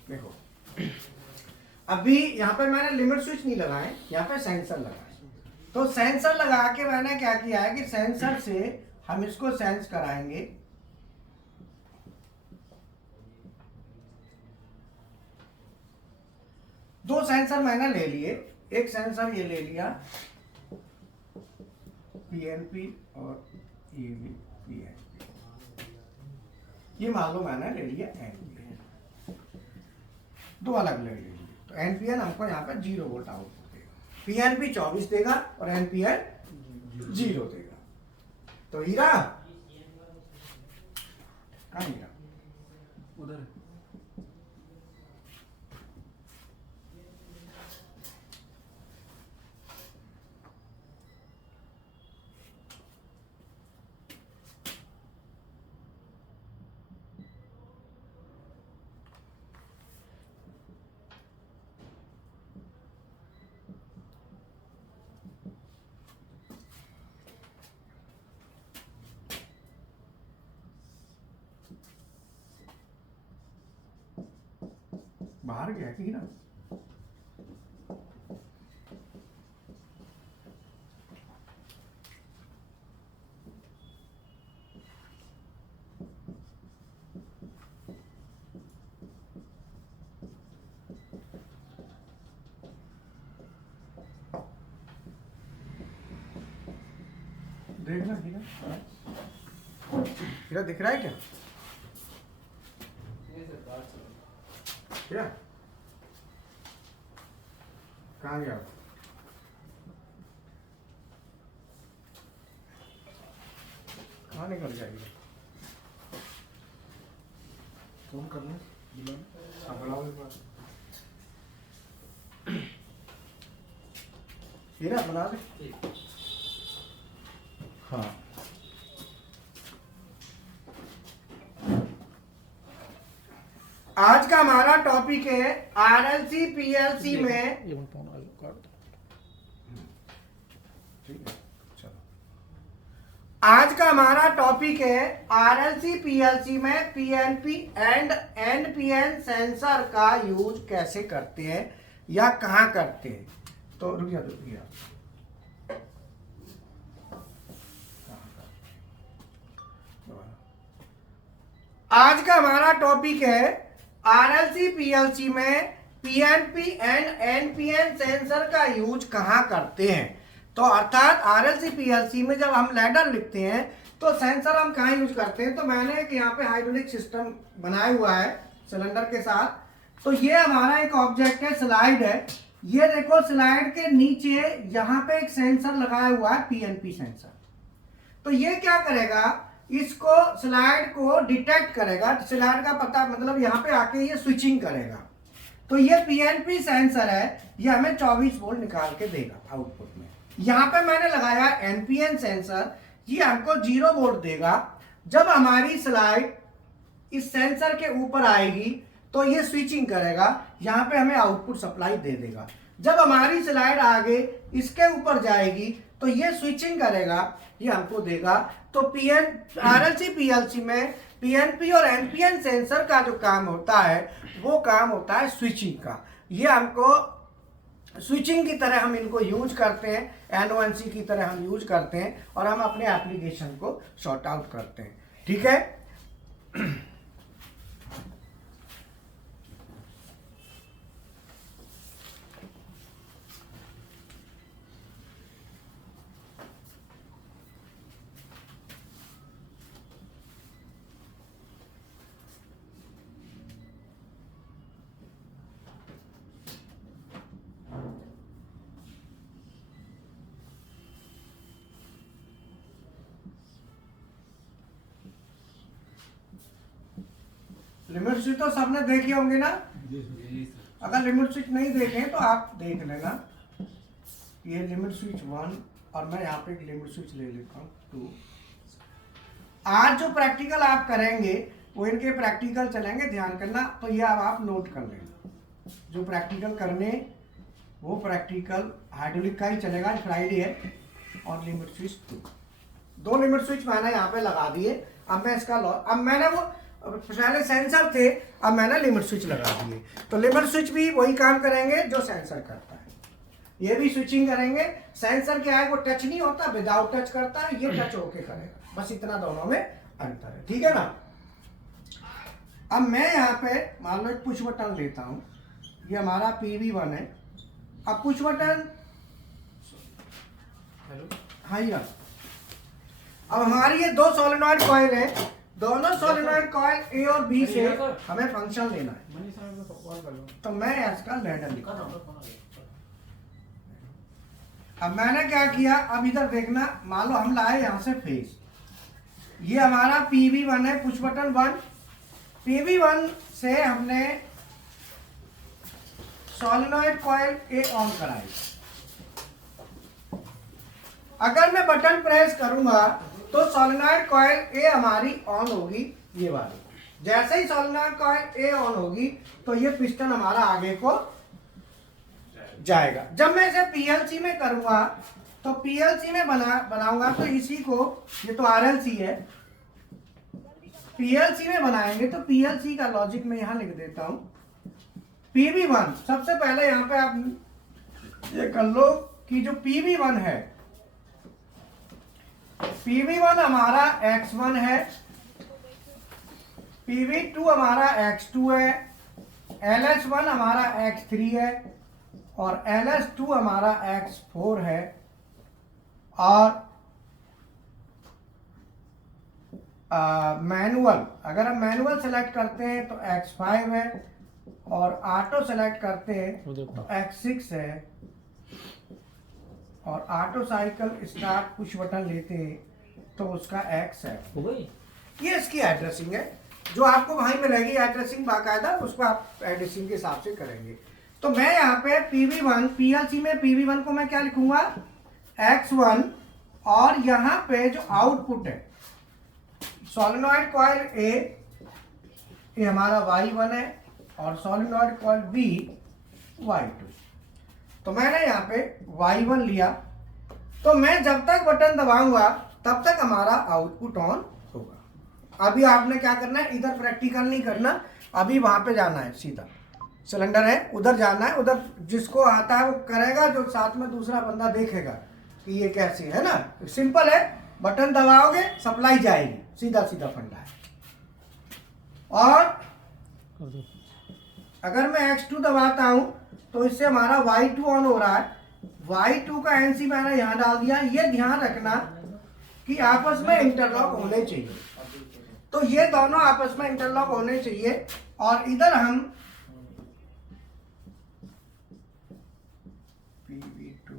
देखो अभी यहाँ पे मैंने लिमिट स्विच नहीं लगाए, यहाँ पे सेंसर लगाए। तो सेंसर लगा के मैंने क्या किया है कि सेंसर से हम इसको सेंस कराएंगे। दो सेंसर मैंने ले लिए, एक सेंसर ये ले लिया पीएनपी और ये भी पीएनपी, ये मान लो मैंने ले लिया एनपीएन, दो अलग ले लिए। तो एनपीएन हमको यहाँ पे 0 वोल्ट आउटपुट देगा, पीएनपी 24 देगा और एनपीएन 0 देगा। तो हीरा कहाँ हीरा? उधर है। बाहर गया कि हीरा? देखना हीरा, हीरा दिख रहा है क्या? हीरा कहाँ गया? कहाँ निकल जाएगी? फोन कर लो, बुलाओ एक बार। हीरा बना दे। हाँ आज का हमारा टॉपिक है आरएलसी पीएलसी में। ये फोन काट दो। ठीक है चलो, आज का हमारा टॉपिक है आरएलसी पीएलसी में पीएनपी एंड एनपीएन सेंसर का यूज कैसे करते हैं या कहाँ करते हैं। तो रुक जा आज का हमारा टॉपिक है आरएलसी पीएलसी में पीएनपी एंड एनपीएन सेंसर का यूज कहाँ करते हैं। तो अर्थात आरएलसी पीएलसी में जब हम लैडर लिखते हैं तो सेंसर हम कहाँ यूज करते हैं। तो मैंने एक यहाँ पे हाइड्रोलिक सिस्टम बनाया हुआ है सिलेंडर के साथ। तो ये हमारा एक ऑब्जेक्ट है, स्लाइड है। ये देखो स्लाइड के नीचे यहाँ पे एक सेंसर लगाया हुआ है, पीएनपी सेंसर। तो ये क्या करेगा, इसको स्लाइड को डिटेक्ट करेगा। स्लाइड का पता मतलब यहाँ पे आके ये स्विचिंग करेगा। तो ये पीएनपी सेंसर है, ये हमें 24 वोल्ट निकाल के देगा आउटपुट में। यहाँ पे मैंने लगाया एनपीएन सेंसर, ये हमको 0 वोल्ट देगा। जब हमारी स्लाइड इस सेंसर के ऊपर आएगी तो ये स्विचिंग करेगा, यहाँ पे हमें आउटपुट सप्लाई दे देगा। जब हमारी स्लाइड आगे इसके ऊपर जाएगी तो ये स्विचिंग करेगा, ये हमको देगा। तो आरएलसी पीएलसी में पीएनपी और एनपीएन सेंसर का जो काम होता है वो काम होता है स्विचिंग का। ये हमको स्विचिंग की तरह हम इनको यूज करते हैं, एनओएनसी की तरह हम यूज करते हैं और हम अपने एप्लीकेशन को शॉर्ट आउट करते हैं। ठीक है। लिमिट स्विच तो सबने देखे होंगे ना। जी सर। अगर लिमिट स्विच नहीं देखे तो आप देख लेना। ये लिमिट स्विच 1 और मैं यहाँ पे एक लिमिट स्विच ले लेता हूँ 2। आज जो प्रैक्टिकल आप करेंगे वो इनके प्रैक्टिकल चलेंगे, ध्यान करना। तो ये अब आप नोट कर लेना, जो प्रैक्टिकल करने वो प्रैक्टिकल हाइड्रोलिक का ही चलेगा, फ्राइडे है। और लिमिट स्विच 2 लिमिट स्विच मैंने यहाँ पे लगा दिए। अब मैं इसका अब मैंने वो पहले सेंसर थे, अब मैंने लिमिट स्विच लगा दिए। तो लिमिट स्विच भी वही काम करेंगे जो सेंसर करता है। ये भी स्विचिंग करेंगे। सेंसर क्या है, वो टच नहीं होता, विदाउट टच करता है, ये टच होके करेगा। बस इतना दोनों में अंतर है। ठीक है ना। अब मैं यहाँ पे मान लो एक पुश बटन लेता हूँ, ये हमारा PV1 है। अब पुश बटन हाँ ये अब हमारी ये 2 सोलेनॉइड कॉइल है। दोनों सोलेनॉइड कॉइल ए और बी से हमें फंक्शन लेना है। तो मैं इसका लैडर लिखा। अब मैंने क्या किया, अब इधर देखना, मान लो हम लाए यहां से फेस। ये हमारा PV1 है, पुश बटन 1। PV1 से हमने सोलेनॉइड कॉइल ए ऑन कराई। अगर मैं बटन प्रेस करूंगा तो सोलेनॉइड कॉइल ए हमारी ऑन होगी, ये वाली। जैसे ही सोलेनॉइड कॉइल ए ऑन होगी तो ये पिस्टन हमारा आगे को जाएगा। जब मैं इसे पीएलसी में करूंगा तो पीएलसी में बनाऊंगा तो इसी को, ये तो आरएलसी है, पीएलसी में बनाएंगे। तो पीएलसी का लॉजिक मैं यहां लिख देता हूं। PV1 सबसे पहले यहां पे आप ये कर लो कि जो PV1 है, PV1 हमारा X1 है, PV2 हमारा X2 है, LS1 हमारा X3 है और LS2 हमारा X4 है। और मैनुअल, अगर हम मैनुअल सेलेक्ट करते हैं तो X5 है और ऑटो सेलेक्ट करते हैं तो X6 है। और auto cycle start push button लेते हैं तो उसका X है। हो गई। ये इसकी एड्रेसिंग है, जो आपको वहीं मिलेगी एड्रेसिंग बाकायदा, उसको आप एड्रेसिंग के हिसाब से करेंगे। तो मैं यहाँ पे PV1 पीएलसी में PV1 को मैं क्या लिखूंगा, X1। और यहाँ पे जो आउटपुट है सोलेनॉइड कॉइल ए, ये हमारा Y1 है और सोलेनॉइड कॉइल बी Y2। तो मैंने यहाँ पे Y1 लिया। तो मैं जब तक बटन दबाऊंगा तब तक हमारा आउटपुट ऑन होगा। अभी आपने क्या करना है, इधर प्रैक्टिकल नहीं करना, अभी वहां पे जाना है, सीधा सिलेंडर है उधर जाना है। उधर जिसको आता है वो करेगा, जो साथ में दूसरा बंदा देखेगा कि ये कैसे है ना। सिंपल है, बटन दबाओगे सप्लाई जाएगी, सीधा सीधा फंडा है। और कर दो। अगर मैं X2 दबाता हूं तो इससे हमारा Y2 ऑन हो रहा है। Y2 का NC मैंने यहाँ डाल दिया। ये ध्यान रखना कि आपस में इंटरलॉक होने चाहिए, तो ये दोनों आपस में इंटरलॉक होने चाहिए। और इधर हम PV2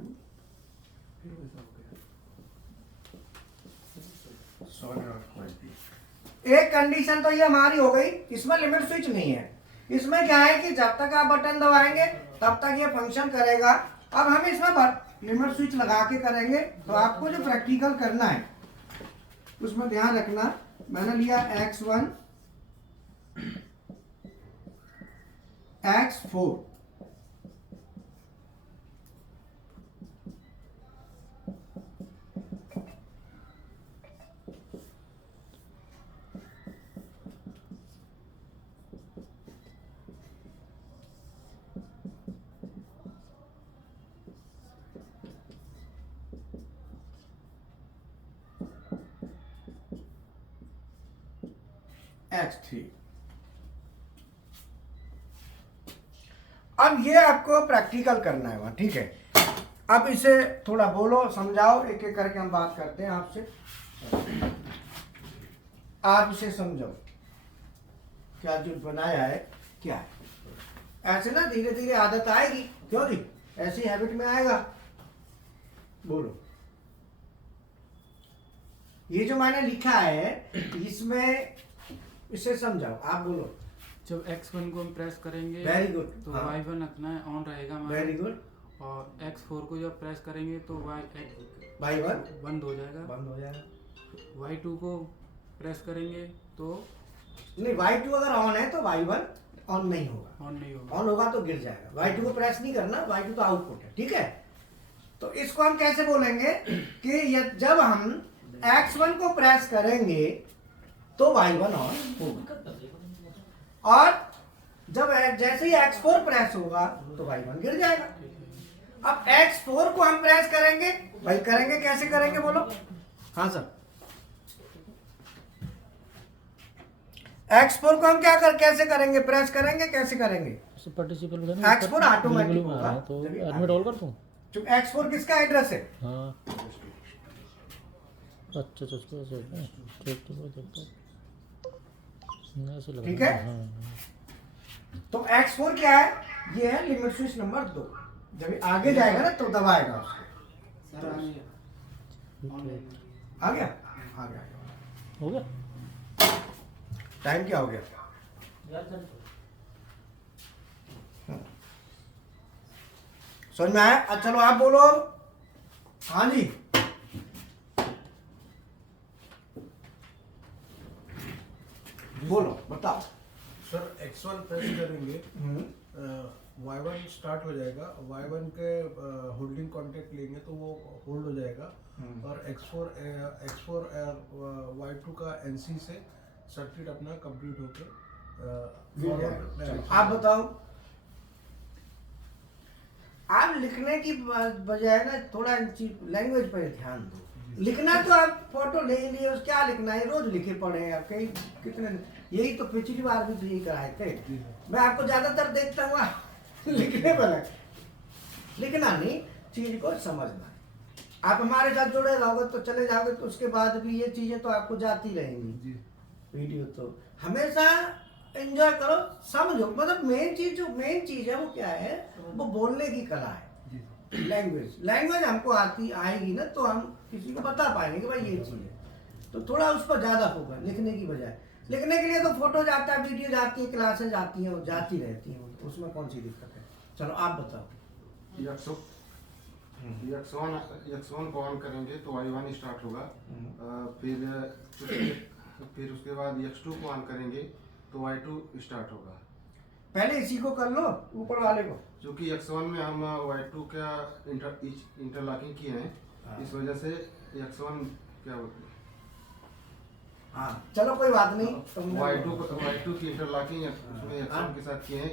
फिर वैसा हो गया। एक कंडीशन तो ये हमारी हो गई, इसमें लिमिट स्विच नहीं है। इसमें क्या है कि जब तक आप बटन दबाएंगे तब तक ये फंक्शन करेगा। अब हम इसमें लिमिट स्विच लगा के करेंगे, तो आपको जो प्रैक्टिकल करना है उसमें ध्यान रखना। मैंने लिया X1 X4, X3। अब ये आपको प्रैक्टिकल करना है वहां, ठीक है। अब इसे थोड़ा बोलो, समझाओ, एक एक करके हम बात करते हैं आपसे। आप इसे समझो क्या जो बनाया है क्या है। ऐसे ना धीरे धीरे आदत आएगी, क्यों नहीं, ऐसी हैबिट में आएगा। बोलो, ये जो मैंने लिखा है इसमें इसे समझाओ, आप बोलो। जब X1 को हम प्रेस करेंगे वेरी गुड, तो हाँ। Y1 अपना ऑन रहेगा हमारा। Very good. और X4 को जब प्रेस करेंगे तो Y1 बंद हो जाएगा। बंद हो जाएगा। Y2 को प्रेस करेंगे तो नहीं, Y2 अगर ऑन है तो Y1 ऑन नहीं होगा। ऑन नहीं होगा। ऑन होगा तो गिर जाएगा। Y2 को प्रेस नहीं करना, Y2 तो आउटपुट है, ठीक है। तो इसको हम कैसे बोलेंगे कि जब हम X1 को प्रेस करेंगे तो Y1 ऑन होगा, और जब जैसे ही X4 प्रेस होगा तो Y1 गिर जाएगा। अब X4 को हम प्रेस करेंगे, भाई करेंगे कैसे करेंगे बोलो। हाँ सर, X4 को हम कैसे करेंगे, प्रेस करेंगे, कैसे करेंगे। पार्टिसिपल X4 ऑटोमेटिक होगा। तो एडमिट ऑल कर दूं। जो X4 किसका एड्रेस है, हाँ अच्छा अच्छा अच्छा अच्छा, ठीक ठीक है, देखता हूँ। ऐसे लगा ठीक है। हाँ। तो X4 क्या है, ये है लिमिट स्विच नंबर 2। जब ये आगे जाएगा ना तो दबाएगा उसको। सर ठीक है। आ गया, आ गया। हो गया। टाइम क्या हो गया। समझ में आया। अच्छा चलो आप बोलो। हाँ जी, बोलो, बताओ। सर X1 प्रेस करेंगे, Y1 स्टार्ट हो जाएगा। Y1 के होल्डिंग कांटेक्ट लेंगे तो वो होल्ड हो जाएगा, और X4 Y2 का NC से सर्किट अपना कंप्लीट होके आप बताओ। आप लिखने की बजाय ना थोड़ा लैंग्वेज पर ध्यान दो। लिखना तो आप फोटो ले लिए, उस क्या लिखना है, रोज लिखे पड़े हैं आप कई कितने। यही तो पिछली बार भी तो यही कराए थे। मैं आपको ज्यादातर देखता हुआ लिखने पर है। लिखना नहीं, चीज को समझना है। आप हमारे साथ जुड़े रहोगे तो चले जाओगे तो उसके बाद भी ये चीजें तो आपको जाती रहेंगी। वीडियो तो हमेशा एंजॉय करो, समझो। मतलब मेन चीज है वो क्या है, वो बोलने की कला है। लैंग्वेज हमको आएगी ना तो हम किसी को बता पाएंगे कि भाई ये चीज है। तो थोड़ा उस पर ज्यादा होगा लिखने की बजाय। लिखने के लिए तो फोटो जाता है, वीडियो जाती है, क्लासेस जाती हैं, वो जाती रहती हैं, तो उसमें कौन सी दिक्कत है। चलो आप बताओ। X1 को ऑन करेंगे तो Y1 स्टार्ट होगा। फिर उसके बाद X2 को ऑन करेंगे तो Y2 स्टार्ट होगा। पहले इसी को कर लो, ऊपर वाले को। क्योंकि X1 में हम Y2 का इंटरलॉकिंग किए हैं, इस वजह से X1 क्या बोलते हैं, हाँ चलो कोई बात नहीं। Y2 की इंटरलॉकिंग उसमें X1 के साथ किए हैं।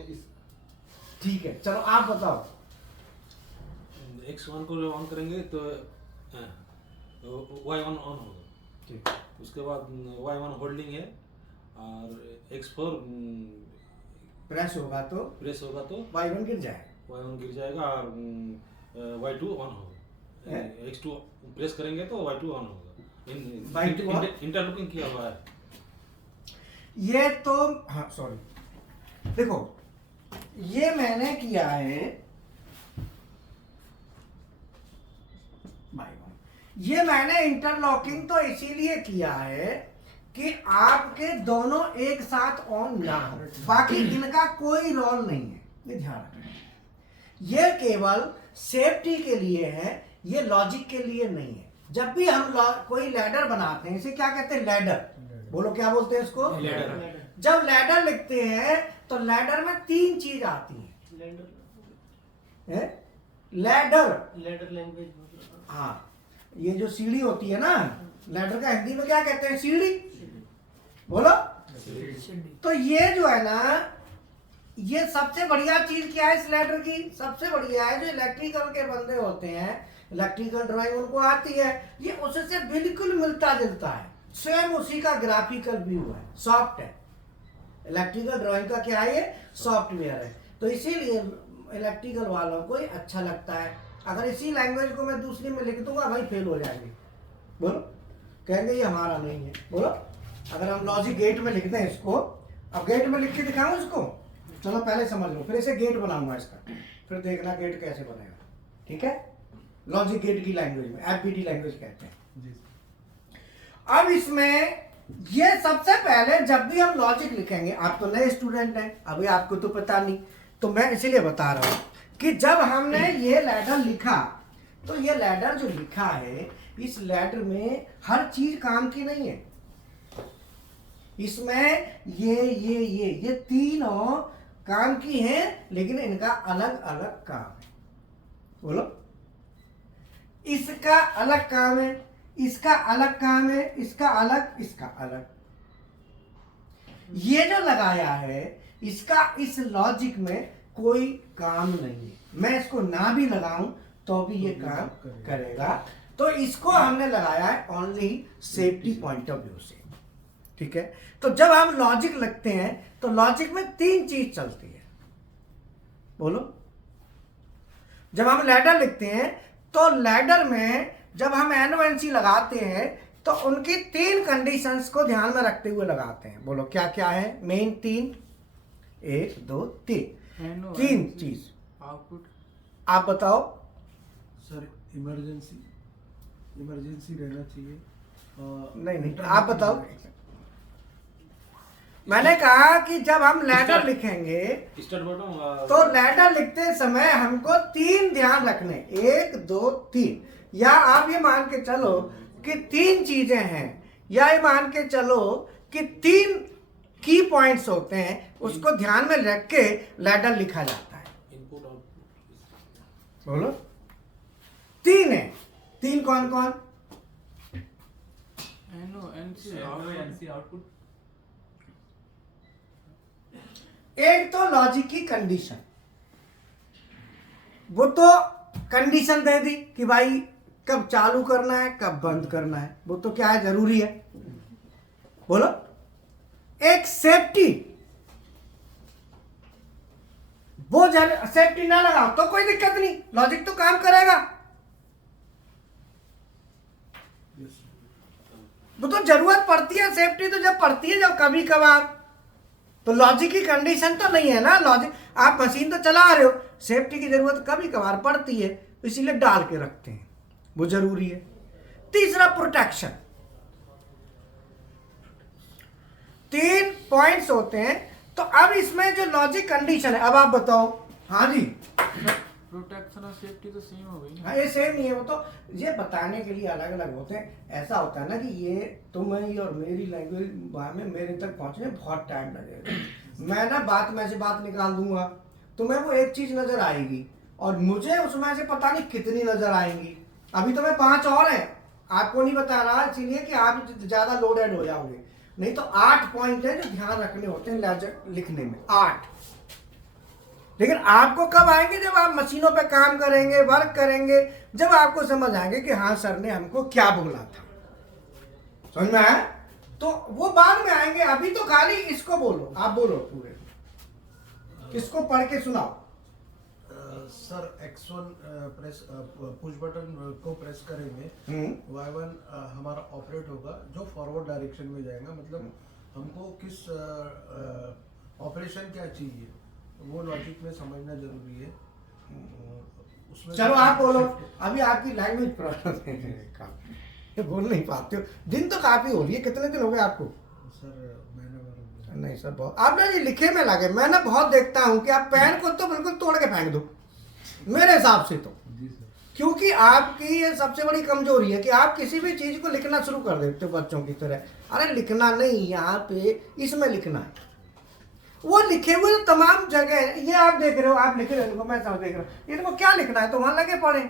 ठीक है, चलो आप बताओ। X1 को जब ऑन करेंगे तो Y1 ऑन होगा। ठीक, उसके बाद Y1 होल्डिंग है और X4 प्रेस होगा तो प्रेस होगा तो Y1 गिर जाएगा। Y1 गिर जाएगा और Y2 ऑन होगा। X2 प्रेस करेंगे तो Y2 ऑन होगा। Y2 on? इंटरलॉकिंग किया हुआ है। ये तो हाँ सॉरी, देखो ये मैंने किया है ये मैंने इंटरलॉकिंग तो इसीलिए किया है कि आपके दोनों एक साथ ऑन ना हो, बाकी इनका कोई रोल नहीं है, ये ध्यान रखना। ये केवल सेफ्टी के लिए है, ये लॉजिक के लिए नहीं है। जब भी हम कोई लैडर बनाते हैं, इसे क्या कहते हैं? लैडर। बोलो क्या बोलते हैं इसको? लैडर। जब लैडर लिखते हैं तो लैडर में 3 चीज आती है। Ladder language. हाँ, ये जो सीढ़ी होती है ना, लैडर का हिंदी में क्या कहते हैं? सीढ़ी। बोलो। तो ये जो है ना, ये सबसे बढ़िया चीज क्या है इस लैडर की? सबसे बढ़िया है जो इलेक्ट्रिकल के बंदे होते हैं, इलेक्ट्रिकल ड्राइंग उनको आती है, ये उससे बिल्कुल मिलता जुलता है, सेम उसी का ग्राफिकल व्यू है, सॉफ्ट है। इलेक्ट्रिकल ड्राइंग का क्या है? ये सॉफ्टवेयर है। तो इसीलिए इलेक्ट्रिकल वालों को ये अच्छा लगता है। अगर इसी लैंग्वेज को मैं दूसरी में लिख दूंगा, भाई फेल हो जाएंगे। बोलो, कहेंगे ये हमारा नहीं है। बोलो, अगर हम लॉजिक गेट में लिखते हैं इसको, अब गेट में लिख के दिखाऊं इसको? चलो पहले समझ लो, फिर इसे गेट बनाऊंगा इसका, फिर देखना गेट कैसे बनेगा। ठीक है? लॉजिक गेट की लैंग्वेज में एफबीटी लैंग्वेज कहते हैं। अब इसमें ये सबसे पहले जब भी हम लॉजिक लिखेंगे, आप तो नए स्टूडेंट हैं, अभी आपको तो पता नहीं, तो मैं इसीलिए बता रहा हूं कि जब हमने ये लैडर लिखा, तो ये लैडर जो लिखा है, इस लैडर में हर चीज काम की नहीं है। इसमें ये तीनों काम की हैं, लेकिन इनका अलग अलग काम है। बोलो, इसका अलग काम है, इसका अलग काम है, इसका अलग, इसका अलग। ये जो लगाया है, इसका इस लॉजिक में कोई काम नहीं है। मैं इसको ना भी लगाऊं तो भी ये काम करेगा। तो इसको हमने लगाया है only safety point of view से। ठीक है? तो जब हम लॉजिक लिखते हैं तो लॉजिक में 3 चीज चलती है। बोलो, जब हम लैडर लिखते हैं तो लैडर में जब हम NONC लगाते हैं तो उनकी 3 कंडीशंस को ध्यान में रखते हुए लगाते हैं। बोलो क्या क्या है? मेन 3, 1 2 3 3 चीज। आउटपुट आप बताओ। सर इमरजेंसी रहना चाहिए। नहीं, आप बताओ। मैंने कहा कि जब हम लैडर लिखेंगे स्टार्ट बटन तो लैडर लिखते समय हमको 3 ध्यान रखने, 1 2 3, या आप ये मान के चलो कि 3 चीजें हैं, या ये मान के चलो कि 3 की पॉइंट्स होते हैं, उसको ध्यान में रख के लैडर लिखा जाता है। Input output. बोलो, 3 है। 3 कौन कौन? NONC output. एक तो लॉजिक की कंडीशन, वो तो कंडीशन दे दी कि भाई कब चालू करना है, कब बंद करना है, वो तो क्या है, जरूरी है। बोलो, एक सेफ्टी, वो सेफ्टी ना लगाओ तो कोई दिक्कत नहीं, लॉजिक तो काम करेगा। वो तो जरूरत पड़ती है, सेफ्टी तो जब पड़ती है, जब कभी कभार, तो लॉजिक की कंडीशन तो नहीं है ना। लॉजिक, आप मशीन तो चला रहे हो, सेफ्टी की जरूरत कभी कभार पड़ती है, इसीलिए डाल के रखते हैं, वो जरूरी है। तीसरा, प्रोटेक्शन। 3 पॉइंट्स होते हैं। तो अब इसमें जो लॉजिक कंडीशन है, अब आप बताओ। हाँ जी, प्रोटेक्शन और सेफ्टी तो सेम हो गई। हाँ ये सेम नहीं है, वो तो ये बताने के लिए अलग अलग होते हैं। ऐसा होता है ना कि ये तुम्हें और मेरी लैंग्वेज में मेरे तक पहुंचने में बहुत टाइम लगेगा। मैं ना बात में से बात निकाल दूंगा, तुम्हें वो एक चीज नजर आएगी और मुझे उसमें से पता नहीं कितनी नजर आएंगी। अभी तो मैं 5 और हैं, आपको नहीं बता रहा इसीलिए कि आप ज्यादा लोडेड हो जाओगे। नहीं तो 8 पॉइंट है जो ध्यान रखने होते हैं लॉजिक लिखने में, 8। लेकिन आपको कब आएंगे? जब आप मशीनों पे काम करेंगे, वर्क करेंगे, जब आपको समझ आएंगे कि हाँ सर ने हमको क्या बोला था। समझ में आया? तो वो बाद में आएंगे, अभी तो खाली इसको बोलो, आप बोलो पूरे, इसको पढ़ के सुनाओ। Sir X1 press push button को प्रेस करेंगे, Y1 हमारा ऑपरेट होगा जो फॉरवर्ड डायरेक्शन में जाएगा, मतलब हमको किस ऑपरेशन क्या चाहिए वो लॉजिक में समझना जरूरी है। उसमें चलो आप बोलो, अभी आपकी लैंग्वेज प्रॉब्लम है, बोल नहीं पाते हो। दिन तो काफी हो रही है, कितने दिन हो गए आपको? सर मैंने नहीं सर, बहुत आप ना ये लिखे में लगे। मैं ना बहुत देखता हूँ कि आप पेन को तो बिल्कुल तोड़ के फेंक दो, मेरे हिसाब से तो, क्योंकि आपकी ये सबसे बड़ी कमजोरी है कि आप किसी भी चीज को लिखना शुरू कर देते हो बच्चों की तरह। अरे लिखना नहीं, यहाँ पे इसमें लिखना है, वो लिखे हुए तो तमाम जगह, ये आप देख रहे हो, आप लिख रहे हो, मैं सब देख रहा हूँ, इनको क्या लिखना है तो वहां लगे पढ़े।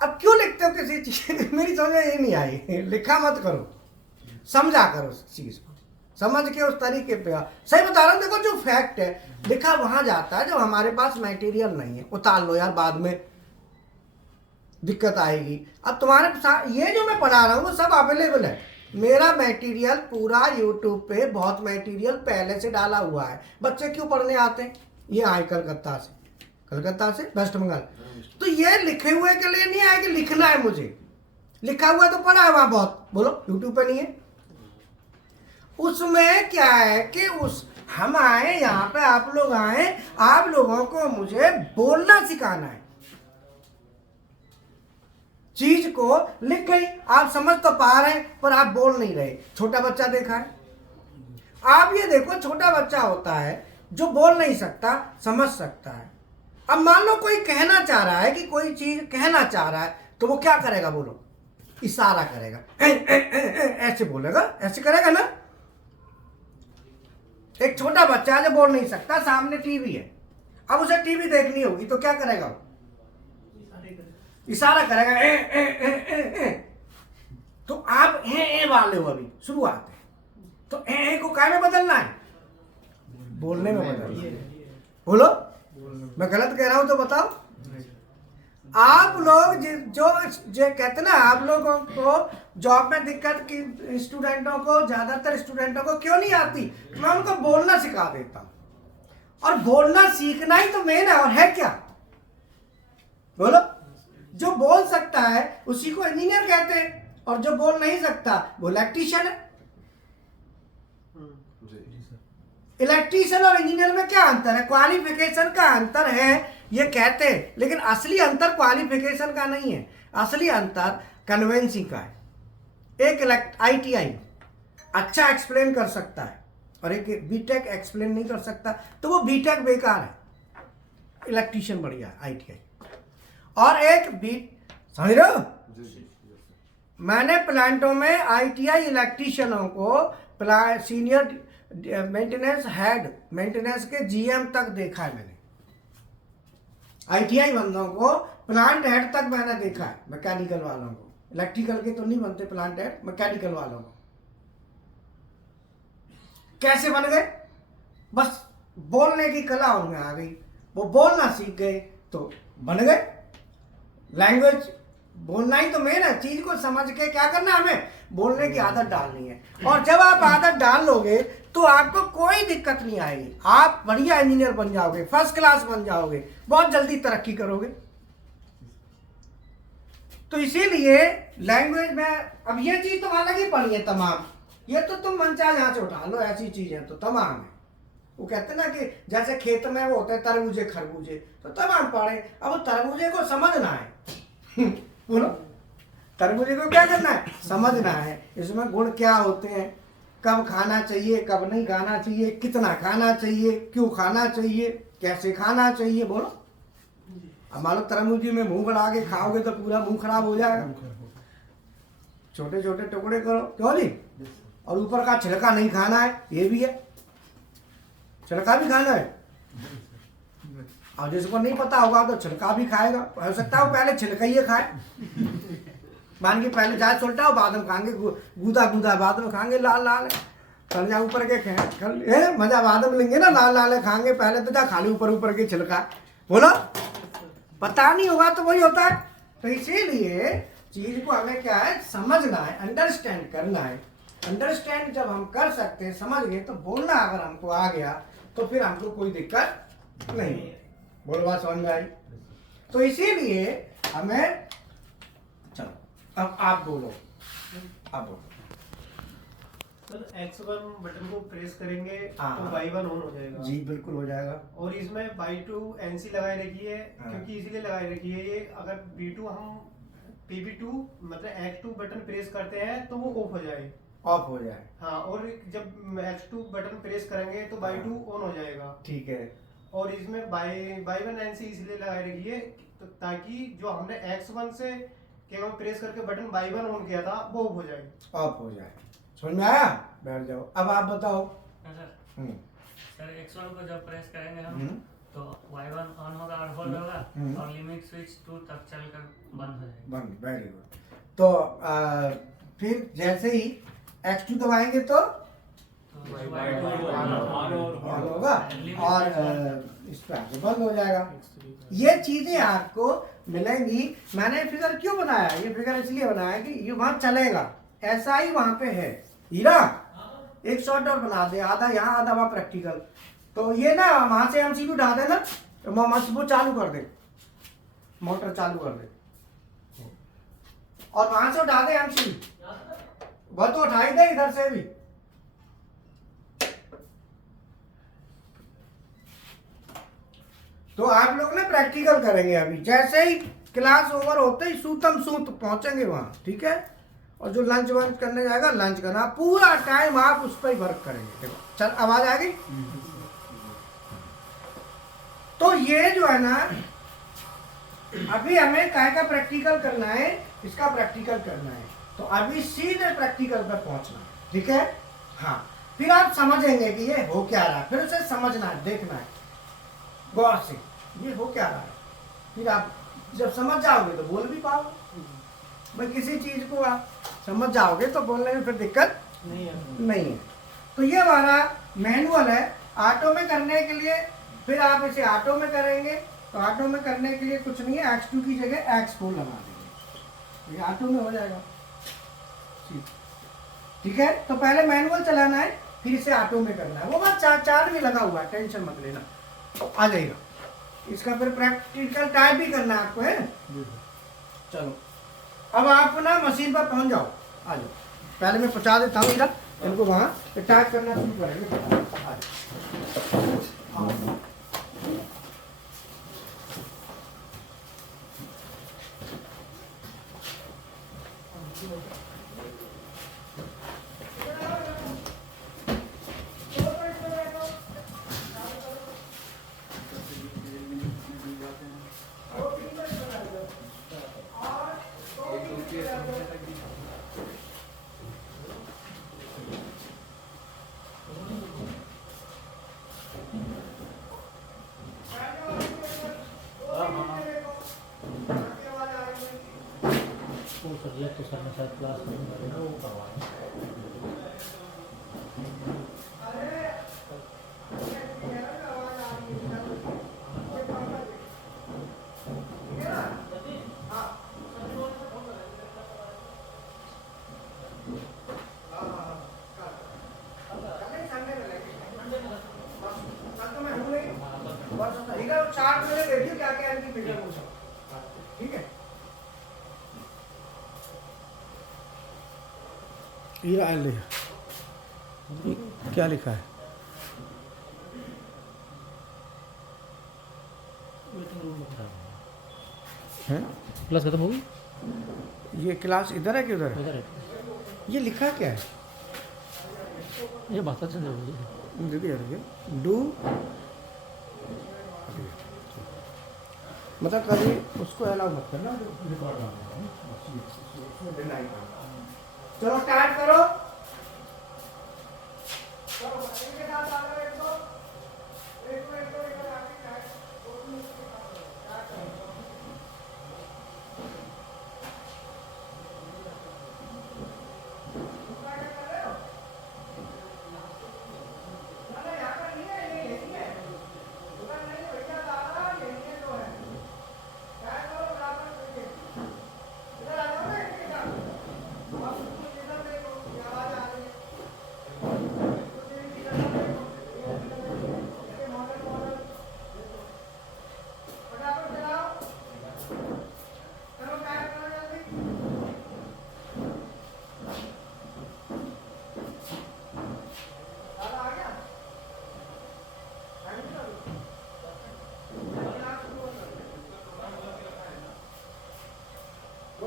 अब क्यों लिखते हो किसी चीज, मेरी समझ में ये नहीं आई। लिखा मत करो, समझा करो उस चीज को, समझ के उस तरीके पे। सही बता रहा हूँ, देखो जो फैक्ट है लिखा वहां जाता है जब हमारे पास मटेरियल नहीं है। उतार लो यार, बाद में दिक्कत आएगी। अब तुम्हारे साथ ये जो मैं पढ़ा रहा हूँ वो सब अवेलेबल है। मेरा मटेरियल पूरा YouTube पे, बहुत मटेरियल पहले से डाला हुआ है। बच्चे क्यों पढ़ने आते हैं? ये आए कलकत्ता से वेस्ट बंगाल। तो ये लिखे हुए के लिए नहीं आए कि लिखना है मुझे, लिखा हुआ तो पढ़ा है वहां बहुत, बोलो YouTube पे नहीं है। उसमें क्या है कि हम आए यहाँ पे, आप लोग आए, आप लोगों को मुझे बोलना सिखाना है। चीज को लिख गई, आप समझ तो पा रहे हैं पर आप बोल नहीं रहे। छोटा बच्चा देखा है, आप ये देखो, छोटा बच्चा होता है जो बोल नहीं सकता, समझ सकता है। अब मान लो कोई कहना चाह रहा है कि कोई चीज कहना चाह रहा है, तो वो क्या करेगा बोलो? इशारा करेगा, ऐसे बोलेगा, ऐसे करेगा ना। एक छोटा बच्चा जो बोल नहीं सकता, सामने टीवी है, अब उसे टीवी देखनी होगी तो क्या करेगा? इशारा करेगा, ए, ए, ए, ए, ए। तो आप ए वाले हो अभी शुरुआत है, तो ए को काय में बदलना है? बोलने में बदलना है। बोलो, मैं गलत कह रहा हूं तो बताओ। आप लोग जो कहते ना, आप लोगों को जॉब में दिक्कत की स्टूडेंटों को, ज्यादातर स्टूडेंटों को क्यों नहीं आती? मैं उनको बोलना सिखा देता हूं, और बोलना सीखना ही तो मेन है। और है क्या? बोलो, जो बोल सकता है उसी को इंजीनियर कहते हैं, और जो बोल नहीं सकता वो इलेक्ट्रीशियन है। इलेक्ट्रीशियन और इंजीनियर में क्या अंतर है? क्वालिफिकेशन का अंतर है ये कहते हैं, लेकिन असली अंतर क्वालिफिकेशन का नहीं है, असली अंतर कन्वेंसिंग का है। एक ITI अच्छा एक्सप्लेन कर सकता है और एक बीटेक एक्सप्लेन नहीं कर सकता, तो वो बीटेक बेकार है, इलेक्ट्रीशियन बढ़िया है ITI। और एक समझ रहे हो? मैंने प्लांटों में ITI इलेक्ट्रीशियनों को सीनियर मेंटेनेंस हेड, मेंटेनेंस के GM तक देखा है मैंने। ITI बंदों को प्लांट हेड तक मैंने देखा है, मैकेनिकल वालों को। इलेक्ट्रिकल के तो नहीं बनते प्लांट हेड, मैकेनिकल वालों को। कैसे बन गए? बस बोलने की कला उनमें आ गई, वो बोलना सीख गए तो बन गए। लैंग्वेज बोलना ही तो मेन है, चीज को समझ के क्या करना, हमें बोलने की आदत डालनी है। और जब आप आदत डाल लोगे तो आपको कोई दिक्कत नहीं आएगी, आप बढ़िया इंजीनियर बन जाओगे, फर्स्ट क्लास बन जाओगे, बहुत जल्दी तरक्की करोगे। तो इसीलिए लैंग्वेज में, अब ये चीज तो अलग ही पढ़ी है तमाम, ये तो तुम मनचाह यहाँ से उठा लो, ऐसी चीजें तो तमाम है। वो कहते ना कि जैसे खेत में वो होते हैं तरबूजे खरबूजे, तो तमाम पढ़े। अब तरबूजे को समझना है बोलो, तरबूजे को क्या करना है? समझना है, इसमें गुण क्या होते हैं, कब खाना चाहिए, कब नहीं खाना चाहिए, कितना खाना चाहिए, क्यों खाना चाहिए, कैसे खाना चाहिए। बोलो, अब मान लो तरबूजे में मुंह बढ़ा के खाओगे तो पूरा मुंह खराब हो जाएगा। छोटे छोटे टुकड़े करो, क्यों जी? और ऊपर का छिलका नहीं खाना है, ये भी है, छिलका भी खाना है। और जिसको नहीं पता होगा तो छिलका भी खाएगा, हो सकता है वो पहले छिलका ही खाए। मान के पहले जाए सुलटाओ, बाद में खाएंगे गूदा गूदा, बाद में खाएंगे लाल लाल, जा ऊपर के मजा बाद में लेंगे ना, लाल लाल खाएंगे, पहले तो जा खाली ऊपर ऊपर के छिलका। बोलो, पता नहीं होगा तो वही होता है। तो इसीलिए चीज को हमें क्या है, समझना है, अंडरस्टैंड करना है। अंडरस्टैंड जब हम कर सकते हैं, समझ गए, तो बोलना अगर हमको आ गया तो फिर हमको कोई दिक्कत नहीं है। बोलो बात समझ में आई? तो इसीलिए हमें, चलो अब आप बोलो, आप बोलो। सर X1 बटन को प्रेस करेंगे हाँ। तो Y1 ऑन हो जाएगा। जी बिल्कुल हो जाएगा। और इसमें Y2 NC लगाई रखी है, हाँ। क्योंकि इसीलिए लगाई रखी है ये, अगर B2 हम PB2 मतलब X2 बटन प्रेस करते हैं तो वो ऑफ हो जाए। ऑफ हो जाए। हाँ, और जब X2 बटन प्रेस करेंगे तो Y2 ऑन हो जाएगा। ठीक है। और इसमें Y1 NC इसलिए लगाई रखी है तो ताकि जो हमने X1 से केवल प्रेस करके बटन Y1 ऑन किया था वो ऑफ हो जाए। ऑफ हो जाए। समझ में आया? बैठ जाओ। अब आप बताओ। हाँ सर। हम्म, सर X1 को जब प्रेस करेंगे हम हम्म, तो Y1 ऑन होगा और होल्ड होगा हम्म। और लिमिट स्विच 2 तक चलकर बंद हो जाएगा। बंद। Very good. तो फिर जैसे ही X2 दबाएंगे तो तो Y2 ऑन होगा और इस पे आगे बंद हो जाएगा। ये चीजें आपको मिलेंगी। मैंने फिगर क्यों बनाया? ये फिगर इसलिए बनाया कि ये वहां चलेगा, ऐसा ही वहां पे है। हीरा एक शॉर्ट और बना दे, आधा यहाँ आधा वहां प्रैक्टिकल। तो ये ना वहां से हम सीधे उठा देना, तो वो चालू कर दे, मोटर चालू कर दे, और वहां से उठा दे हम सीधे, वह तो उठाई दे इधर से भी। तो आप लोग ना प्रैक्टिकल करेंगे अभी। जैसे ही क्लास ओवर होते ही सूतम सूत पहुंचेंगे वहां, ठीक है? और जो लंच वंच करने जाएगा लंच करना, पूरा टाइम आप उस पर ही वर्क करेंगे। देखो चल आवाज आ गई? तो ये जो है ना, अभी हमें काय का प्रैक्टिकल करना है, इसका प्रैक्टिकल करना है। तो अभी सीधे प्रैक्टिकल पर पहुंचना है, ठीक है? हाँ, फिर आप समझेंगे कि ये हो क्या रहा है, फिर उसे समझना है, देखना है गौर से, ये हो क्या रहा है। फिर आप जब समझ जाओगे तो बोल भी पाओगे। भाई किसी चीज को आप समझ जाओगे तो बोलने में फिर दिक्कत नहीं है। नहीं है। तो ये हमारा मैनुअल है ऑटो में करने के लिए। फिर आप इसे ऑटो में करेंगे तो ऑटो में करने के लिए कुछ नहीं है, X2 की जगह X4 लगा देंगे, ये ऑटो में हो जाएगा। ठीक है? तो पहले मैनुअल चलाना है, फिर इसे ऑटो में करना है। वो बात चार्ट भी लगा हुआ है, टेंशन मत लेना, आ जाएगा। इसका फिर प्रैक्टिकल टाइप भी करना है आपको, है? चलो अब आप ना मशीन पर पहुंच जाओ, आ जाओ। पहले मैं पहुंचा देता हूँ इधर, इनको वहाँ टाइप करना शुरू करेंगे। आ जाओ। वो सब्जेक्ट तो सर ने शायद क्लास में वो करवाया। चार्ट में देखिए क्या क्या इनकी फिगर हो सकता है, ठीक है? ये क्या लिखा है? वेटिंग रूम में खड़ा हैं? क्लास खत्म हो गई? ये क्लास इधर है कि उधर है? इधर है। ये लिखा क्या है? ये बात अच्छी है। दीदी यार डू, मतलब कभी उसको अलाउ मत करना, रिकॉर्ड ना हो। चलो स्टार्ट करो।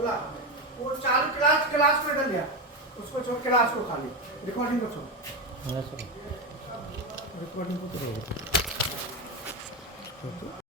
बोला वो चालू क्लास में कर लिया, उसको छोड़ क्लास को खाली रिकॉर्डिंग को छोड़, रिकॉर्डिंग को तो